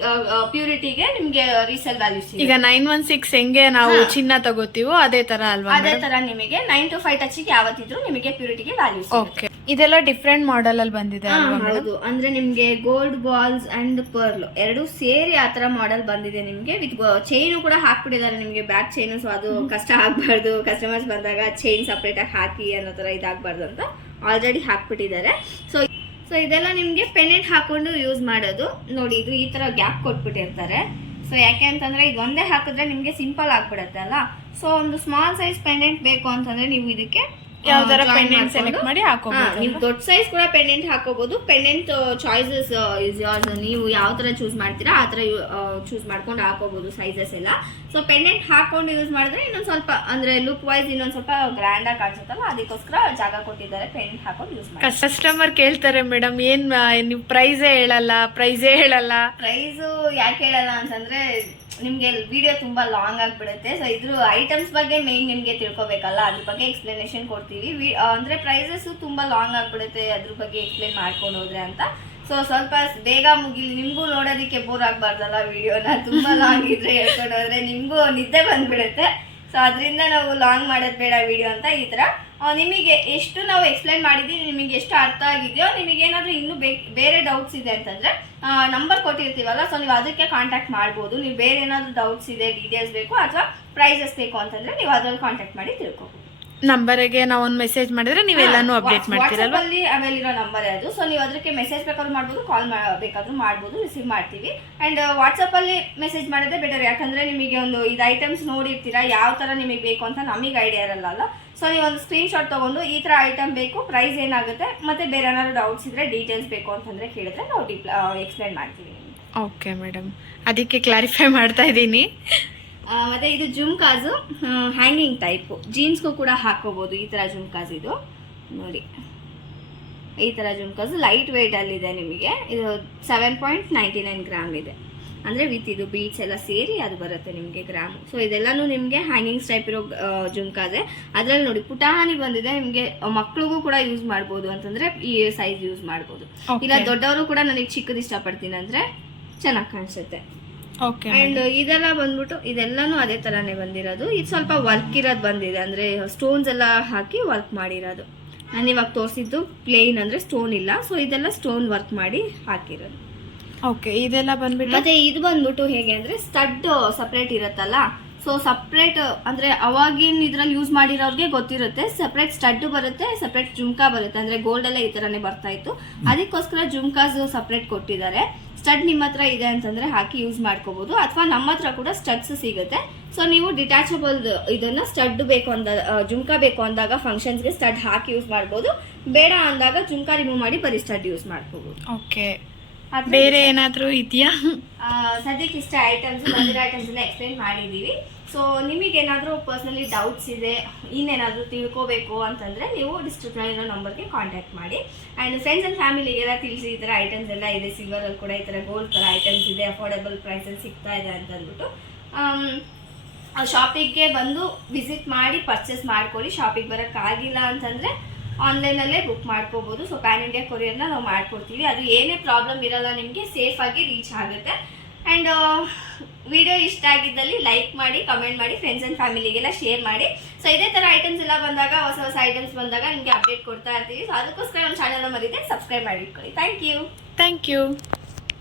ಪ್ಯೂರಿಟಿಗೆ ನಿಮಗೆ ರೀಸೇಲ್ ವ್ಯಾಲ್ಯೂಸ್. ಈಗ 916 ಹೆಂಗೆ ನಾವು ಚಿನ್ನ ತಗೋತೀವೋ ಅದೇ ತರ ಅಲ್ವಾ? ಅದೇ ತರ ನಿಮಗೆ 9 to 5 ಟಚ್ಗೆ ಯಾವತ್ತಿದ್ರು ನಿಮಗೆ ಪ್ಯೂರಿಟಿಗೆ ವ್ಯಾಲ್ಯೂಸ್. ಓಕೆ. ಇದೆಲ್ಲ ಡಿಫ್ರೆಂಟ್ ಮಾಡೆಲ್ ಅಲ್ಲಿ ಬಂದಿದೆ ಅಲ್ವಾ? ಹೌದು. ಅಂದ್ರೆ ನಿಮ್ಗೆ ಗೋಲ್ಡ್ ಬಾಲ್ಸ್ ಅಂಡ್ ಪರ್ಲ್ ಎರಡು ಸೇರಿ ಆ ತರ ಮಾಡೆಲ್ ಬಂದಿದೆ ನಿಮ್ಗೆ. ವಿತ್ ಚೈನು ಕೂಡ ಹಾಕ್ಬಿಟ್ಟಿದ್ದಾರೆ ನಿಮ್ಗೆ, ಬ್ಯಾಕ್ ಚೈನು. ಸೊ ಅದು ಕಷ್ಟ ಆಗ್ಬಾರ್ದು, ಕಸ್ಟಮರ್ಸ್ ಬಂದಾಗ ಚೈನ್ ಸಪ್ರೇಟ್ ಆಗಿ ಹಾಕಿ ಅನ್ನೋ ತರ ಇದಾಗಬಾರ್ದು ಅಂತ ಆಲ್ರೆಡಿ ಹಾಕ್ಬಿಟ್ಟಿದ್ದಾರೆ. ಸೊ ಇದೆಲ್ಲ ನಿಮಗೆ ಪೆಂಡೆಂಟ್ ಹಾಕೊಂಡು ಯೂಸ್ ಮಾಡೋದು. ನೋಡಿ ಇದು ಈ ತರ ಗ್ಯಾಪ್ ಕೊಟ್ಬಿಟ್ಟಿರ್ತಾರೆ. ಸೊ ಯಾಕೆ ಅಂತಂದ್ರೆ ಇದು ಒಂದೇ ಹಾಕಿದ್ರೆ ನಿಮ್ಗೆ ಸಿಂಪಲ್ ಆಗ್ಬಿಡುತ್ತೆ ಅಲ್ಲ. ಸೊ ಒಂದು ಸ್ಮಾಲ್ ಸೈಜ್ ಪೆಂಡೆಂಟ್ ಬೇಕು ಅಂತಂದ್ರೆ ನೀವು ಇದಕ್ಕೆ ಯಾವ್ದಾರ ಪೆಂಡೆಂಟ್ ಸೆಲೆಕ್ಟ್ ಮಾಡಿ ಹಾಕೋಬಹುದು. ನೀವು ದೊಡ್ಡ ಸೈಜ್ ಕೂಡ ಪೆಂಡೆಂಟ್ ಹಾಕೋಬಹುದು. Pendant choices is yours. ನೀವು ಯಾವ ತರ ಚೂಸ್ ಮಾಡ್ತೀರಾ ಆ ತರ ಚೂಸ್ ಮಾಡ್ಕೊಂಡು ಹಾಕೋಬಹುದು ಸೈಜಸ್ ಎಲ್ಲ. ಸೊ ಪೆಂಡೆಂಟ್ ಹಾಕೊಂಡು ಯೂಸ್ ಮಾಡಿದ್ರೆ ಇನ್ನೊಂದ್ ಸ್ವಲ್ಪ ಅಂದ್ರೆ ಲುಕ್ ವೈಸ್ ಇನ್ನೊಂದ್ ಸ್ವಲ್ಪ ಗ್ರ್ಯಾಂಡ್ ಆಗಿ ಕಾಣಿಸುತ್ತಲ್ಲ, ಅದಕ್ಕೋಸ್ಕರ ಜಾಗ ಕೊಟ್ಟಿದ್ದಾರೆ ಪೆಂಡೆಂಟ್ ಹಾಕೊಂಡು ಯೂಸ್ ಮಾಡಿ. ಕಸ್ಟಮರ್ ಕೇಳ್ತಾರೆ ಮೇಡಮ್, ಏನ್ ನೀವು ಪ್ರೈಸೇ ಹೇಳಲ್ಲ ಪ್ರೈಸ್ ಯಾಕೆ ಹೇಳಲ್ಲ ಅಂತಂದ್ರೆ ನಿಮ್ಗೆ ವಿಡಿಯೋ ತುಂಬಾ ಲಾಂಗ್ ಆಗ್ಬಿಡುತ್ತೆ. ಸೊ ಇದ್ರ ಐಟಮ್ಸ್ ಬಗ್ಗೆ ಮೇನ್ ನಿಮ್ಗೆ ತಿಳ್ಕೊಬೇಕಲ್ಲ, ಅದ್ರ ಬಗ್ಗೆ ಎಕ್ಸ್ಪ್ಲನೇಷನ್ ಕೊಡ್ತೀವಿ. ಅಂದ್ರೆ ಪ್ರೈಸಸ್ ತುಂಬಾ ಲಾಂಗ್ ಆಗ್ಬಿಡುತ್ತೆ ಅದ್ರ ಬಗ್ಗೆ ಎಕ್ಸ್ಪ್ಲೇನ್ ಮಾಡ್ಕೊಂಡು ಹೋದ್ರೆ ಅಂತ. ಸೊ ಸ್ವಲ್ಪ ಬೇಗ ಮುಗಿಲಿ, ನಿಮ್ಗೂ ನೋಡೋದಕ್ಕೆ ಬೋರ್ ಆಗ್ಬಾರ್ದಲ್ಲ ವಿಡಿಯೋನ. ತುಂಬಾ ಲಾಂಗ್ ಇದ್ರೆ ಹೇಳ್ಕೊಂಡು ಹೋದ್ರೆ ನಿಮ್ಗೂ ನಿದ್ದೆ ಬಂದ್ಬಿಡುತ್ತೆ. ಸೊ ಅದರಿಂದ ನಾವು ಲಾಂಗ್ ಮಾಡೋದು ಬೇಡ ವಿಡಿಯೋ ಅಂತ ಈ ತರ ನಿಮಗೆ ಎಷ್ಟು ನಾವು ಎಕ್ಸ್ಪ್ಲೈನ್ ಮಾಡಿದ್ದೀವಿ, ನಿಮಗೆ ಎಷ್ಟು ಅರ್ಥ ಆಗಿದೆಯೋ, ನಿಮಗೆ ಏನಾದರೂ ಇನ್ನೂ ಬೇರೆ ಡೌಟ್ಸ್ ಇದೆ ಅಂತಂದರೆ ನಂಬರ್ ಕೊಟ್ಟಿರ್ತೀವಲ್ಲ, ಸೊ ನೀವು ಅದಕ್ಕೆ ಕಾಂಟ್ಯಾಕ್ಟ್ ಮಾಡ್ಬೋದು. ನೀವು ಬೇರೆ ಏನಾದರೂ ಡೌಟ್ಸ್ ಇದೆ, ಡೀಟೇಲ್ಸ್ ಬೇಕು ಅಥವಾ ಪ್ರೈಸಸ್ ಬೇಕು ಅಂತಂದರೆ ನೀವು ಅದ್ರಲ್ಲಿ ಕಾಂಟ್ಯಾಕ್ಟ್ ಮಾಡಿ ತಿಳ್ಕೊಬೋದು. ನಂಬರ್ಗೆ ನಾವು ಒಂದು ಮೆಸೇಜ್ ಮಾಡಿದ್ರೆ ನೀವೆಲ್ಲಾನು ಅಪ್ಡೇಟ್ ಮಾಡ್ತೀರಲ್ವಾ? ಅಲ್ಲಿ ಅವೈಲ್ ಇರೋ ನಂಬರ್ ಅದು. ಸೊ ನೀವು ಅದಕ್ಕೆ ಮೆಸೇಜ್ ಬೇಕಾದ್ರೂ ಮಾಡ್ಬೋದು, ಕಾಲ್ ಬೇಕಾದ್ರೂ ಮಾಡ್ಬೋದು, ರಿಸೀವ್ ಮಾಡ್ತೀವಿ. ಆ್ಯಂಡ್ ವಾಟ್ಸಪ್ಪಲ್ಲಿ ಮೆಸೇಜ್ ಮಾಡಿದ್ರೆ ಬೆಟರ್. ಯಾಕಂದರೆ ನಿಮಗೆ ಒಂದು ಇದು ಐಟಮ್ಸ್ ನೋಡಿರ್ತೀರಾ, ಯಾವ ಥರ ನಿಮಗೆ ಬೇಕು ಅಂತ ನಮಗೆ ಐಡಿಯಾ ಇರಲ್ಲ. ಸೊ ನೀವು ಒಂದು ಸ್ಕ್ರೀನ್ಶಾಟ್ ತೊಗೊಂಡು ಈ ಥರ ಐಟಮ್ ಬೇಕು, ಪ್ರೈಸ್ ಏನಾಗುತ್ತೆ, ಮತ್ತು ಬೇರೆ ಏನಾದ್ರು ಡೌಟ್ಸ್ ಇದ್ದರೆ ಡೀಟೇಲ್ಸ್ ಬೇಕು ಅಂತಂದರೆ ಕೇಳಿದ್ರೆ ನಾವು ಎಕ್ಸ್ಪ್ಲೈನ್ ಮಾಡ್ತೀವಿ. ಓಕೆ ಮೇಡಮ್, ಅದಕ್ಕೆ ಕ್ಲಾರಿಫೈ ಮಾಡ್ತಾ ಇದ್ದೀನಿ. ಮತ್ತು ಇದು ಜುಮ್ಕಾಸು ಹ್ಯಾಂಗಿಂಗ್ ಟೈಪು, ಜೀನ್ಸ್ಗೂ ಕೂಡ ಹಾಕೋಬೋದು ಈ ಥರ ಜುಮ್ಕಾಸ್. ಇದು ನೋಡಿ ಈ ಥರ ಜುಮ್ಕಾಸು ಲೈಟ್ ವೆಯ್ಟಲ್ಲಿದೆ ನಿಮಗೆ. ಇದು 7.99 ಗ್ರಾಮ್ ಇದೆ. ಅಂದರೆ ವಿತ್ ಇದು ಬೀಟ್ಸ್ ಎಲ್ಲ ಸೇರಿ ಅದು ಬರುತ್ತೆ ನಿಮಗೆ ಗ್ರಾಮು. ಸೊ ಇದೆಲ್ಲನೂ ನಿಮಗೆ ಹ್ಯಾಂಗಿಂಗ್ಸ್ ಟೈಪ್ ಇರೋ ಜುಮ್ಕಾಸೆ. ಅದರಲ್ಲಿ ನೋಡಿ ಪುಟಾಣಿ ಬಂದಿದೆ, ನಿಮಗೆ ಮಕ್ಳಿಗೂ ಕೂಡ ಯೂಸ್ ಮಾಡ್ಬೋದು ಅಂತಂದರೆ ಈ ಸೈಜ್ ಯೂಸ್ ಮಾಡ್ಬೋದು. ಇಲ್ಲ ದೊಡ್ಡವರು ಕೂಡ ನನಗೆ ಚಿಕ್ಕದು ಇಷ್ಟಪಡ್ತೀನಿ ಅಂದರೆ ಚೆನ್ನಾಗಿ ಕಾಣಿಸುತ್ತೆ. ಓಕೆ. ಆ್ಯಂಡ್ ಇದೆಲ್ಲ ಬಂದ್ಬಿಟ್ಟು ಇದೆಲ್ಲನೂ ಅದೇ ಥರನೇ ಬಂದಿರೋದು. ಇದು ಸ್ವಲ್ಪ ವರ್ಕ್ ಇರೋದು ಬಂದಿದೆ, ಅಂದರೆ ಸ್ಟೋನ್ಸ್ ಎಲ್ಲ ಹಾಕಿ ವರ್ಕ್ ಮಾಡಿರೋದು. ನಾನು ಇವಾಗ ತೋರಿಸಿದ್ದು ಪ್ಲೇನ್, ಅಂದರೆ ಸ್ಟೋನ್ ಇಲ್ಲ. ಸೊ ಇದೆಲ್ಲ ಸ್ಟೋನ್ ವರ್ಕ್ ಮಾಡಿ ಹಾಕಿರೋದು. ಓಕೆ. ಇದೆಲ್ಲ ಬಂದ್ಬಿಟ್ಟು ಮತ್ತೆ ಇದು ಬಂದ್ಬಿಟ್ಟು ಹೇಗೆ ಅಂದರೆ ಸ್ಟಡ್ ಸಪ್ರೇಟ್ ಇರುತ್ತಲ್ಲ. ಸೊ ಸಪ್ರೇಟ್ ಅಂದರೆ ಅವಾಗಿನ ಇದ್ರಲ್ಲಿ ಯೂಸ್ ಮಾಡಿರೋರಿಗೆ ಗೊತ್ತಿರುತ್ತೆ, ಸಪ್ರೇಟ್ ಸ್ಟಡ್ ಬರುತ್ತೆ, ಸಪ್ರೇಟ್ ಜುಮ್ಕಾ ಬರುತ್ತೆ. ಅಂದರೆ ಗೋಲ್ಡ್ ಎಲ್ಲ ಈ ಥರನೇ ಬರ್ತಾ ಇತ್ತು, ಅದಕ್ಕೋಸ್ಕರ ಜುಮ್ಕಾಸ್ ಸಪ್ರೇಟ್ ಕೊಟ್ಟಿದ್ದಾರೆ. ಸ್ಟಡ್ ನಿಮ್ಮ ಹತ್ರ ಇದೆ ಅಂತಂದರೆ ಹಾಕಿ ಯೂಸ್ ಮಾಡ್ಕೋಬೋದು, ಅಥವಾ ನಮ್ಮ ಹತ್ರ ಕೂಡ ಸ್ಟಡ್ಸ್ ಸಿಗುತ್ತೆ. ಸೊ ನೀವು ಡಿಟ್ಯಾಚಬಲ್ ಇದನ್ನು ಸ್ಟಡ್ ಬೇಕು ಅಂದ ಜುಮ್ಕಾ ಬೇಕು ಅಂದಾಗ ಫಂಕ್ಷನ್ಸ್ಗೆ ಸ್ಟಡ್ ಹಾಕಿ ಯೂಸ್ ಮಾಡ್ಬೋದು, ಬೇಡ ಅಂದಾಗ ಜುಮ್ಕಾ ರಿಮೂವ್ ಮಾಡಿ ಬರೀ ಸ್ಟಡ್ ಯೂಸ್ ಮಾಡ್ಕೋಬೋದು. ಓಕೆ, ಬೇರೆ ಏನಾದರೂ ಇದೆಯಾ? ಸದ್ಯಕ್ಕೆ ಇಷ್ಟ ಐಟಮ್ಸ್ ಬಂದಿರೋ ಐಟಮ್ಸನ್ನ ಎಕ್ಸ್ಪ್ಲೈನ್ ಮಾಡಿದ್ದೀವಿ. ಸೊ ನಿಮಗೇನಾದರೂ ಪರ್ಸ್ನಲಿ ಡೌಟ್ಸ್ ಇದೆ, ಇನ್ನೇನಾದರೂ ತಿಳ್ಕೋಬೇಕು ಅಂತಂದರೆ ನೀವು ಡಿಸ್ಕ್ರಿಪ್ಷನ್ ಇರೋ ನಂಬರ್ಗೆ ಕಾಂಟ್ಯಾಕ್ಟ್ ಮಾಡಿ. ಆ್ಯಂಡ್ ಫ್ರೆಂಡ್ಸ್ ಆ್ಯಂಡ್ ಫ್ಯಾಮಿಲಿಗೆಲ್ಲ ತಿಳಿಸಿ ಈ ಥರ ಐಟಮ್ಸ್ ಎಲ್ಲ ಇದೆ, ಸಿಲ್ವರಲ್ಲಿ ಕೂಡ ಈ ಥರ ಗೋಲ್ಡ್ ಥರ ಐಟಮ್ಸ್ ಇದೆ, ಅಫೋರ್ಡೆಬಲ್ ಪ್ರೈಸಲ್ಲಿ ಸಿಗ್ತಾ ಇದೆ ಅಂತ ಅಂದ್ಬಿಟ್ಟು ಶಾಪಿಗೆ ಬಂದು ವಿಸಿಟ್ ಮಾಡಿ ಪರ್ಚೇಸ್ ಮಾಡ್ಕೊಳ್ಳಿ. ಶಾಪಿಗೆ ಬರೋಕ್ಕಾಗಿಲ್ಲ ಅಂತಂದರೆ ಆನ್ಲೈನಲ್ಲೇ ಬುಕ್ ಮಾಡ್ಕೋಬೋದು. ಸೊ ಪ್ಯಾನ್ ಇಂಡಿಯಾ ಕೊರಿಯರ್ನ ನಾವು ಮಾಡ್ಕೊಡ್ತೀವಿ, ಅದು ಏನೇ ಪ್ರಾಬ್ಲಮ್ ಇರಲ್ಲ, ನಿಮಗೆ ಸೇಫಾಗಿ ರೀಚ್ ಆಗುತ್ತೆ. ಆ್ಯಂಡ್ ವಿಡಿಯೋ ಇಷ್ಟ ಆಗಿದ್ದಲ್ಲಿ ಲೈಕ್ ಮಾಡಿ, ಕಮೆಂಟ್ ಮಾಡಿ, ಫ್ರೆಂಡ್ಸ್ ಆ್ಯಂಡ್ ಫ್ಯಾಮಿಲಿಗೆಲ್ಲ ಶೇರ್ ಮಾಡಿ. ಸೊ ಇದೇ ಥರ ಐಟಮ್ಸ್ ಎಲ್ಲ ಬಂದಾಗ, ಹೊಸ ಹೊಸ ಐಟಮ್ಸ್ ಬಂದಾಗ ನಿಮಗೆ ಅಪ್ಡೇಟ್ ಕೊಡ್ತಾ ಇರ್ತೀವಿ. ಸೊ ಅದಕ್ಕೋಸ್ಕರ ನಮ್ಮ ಚಾನಲ್ನ ಮರೀದೆ ಸಬ್ಸ್ಕ್ರೈಬ್ ಮಾಡಿ ಇಟ್ಕೊಳ್ಳಿ. Thank you.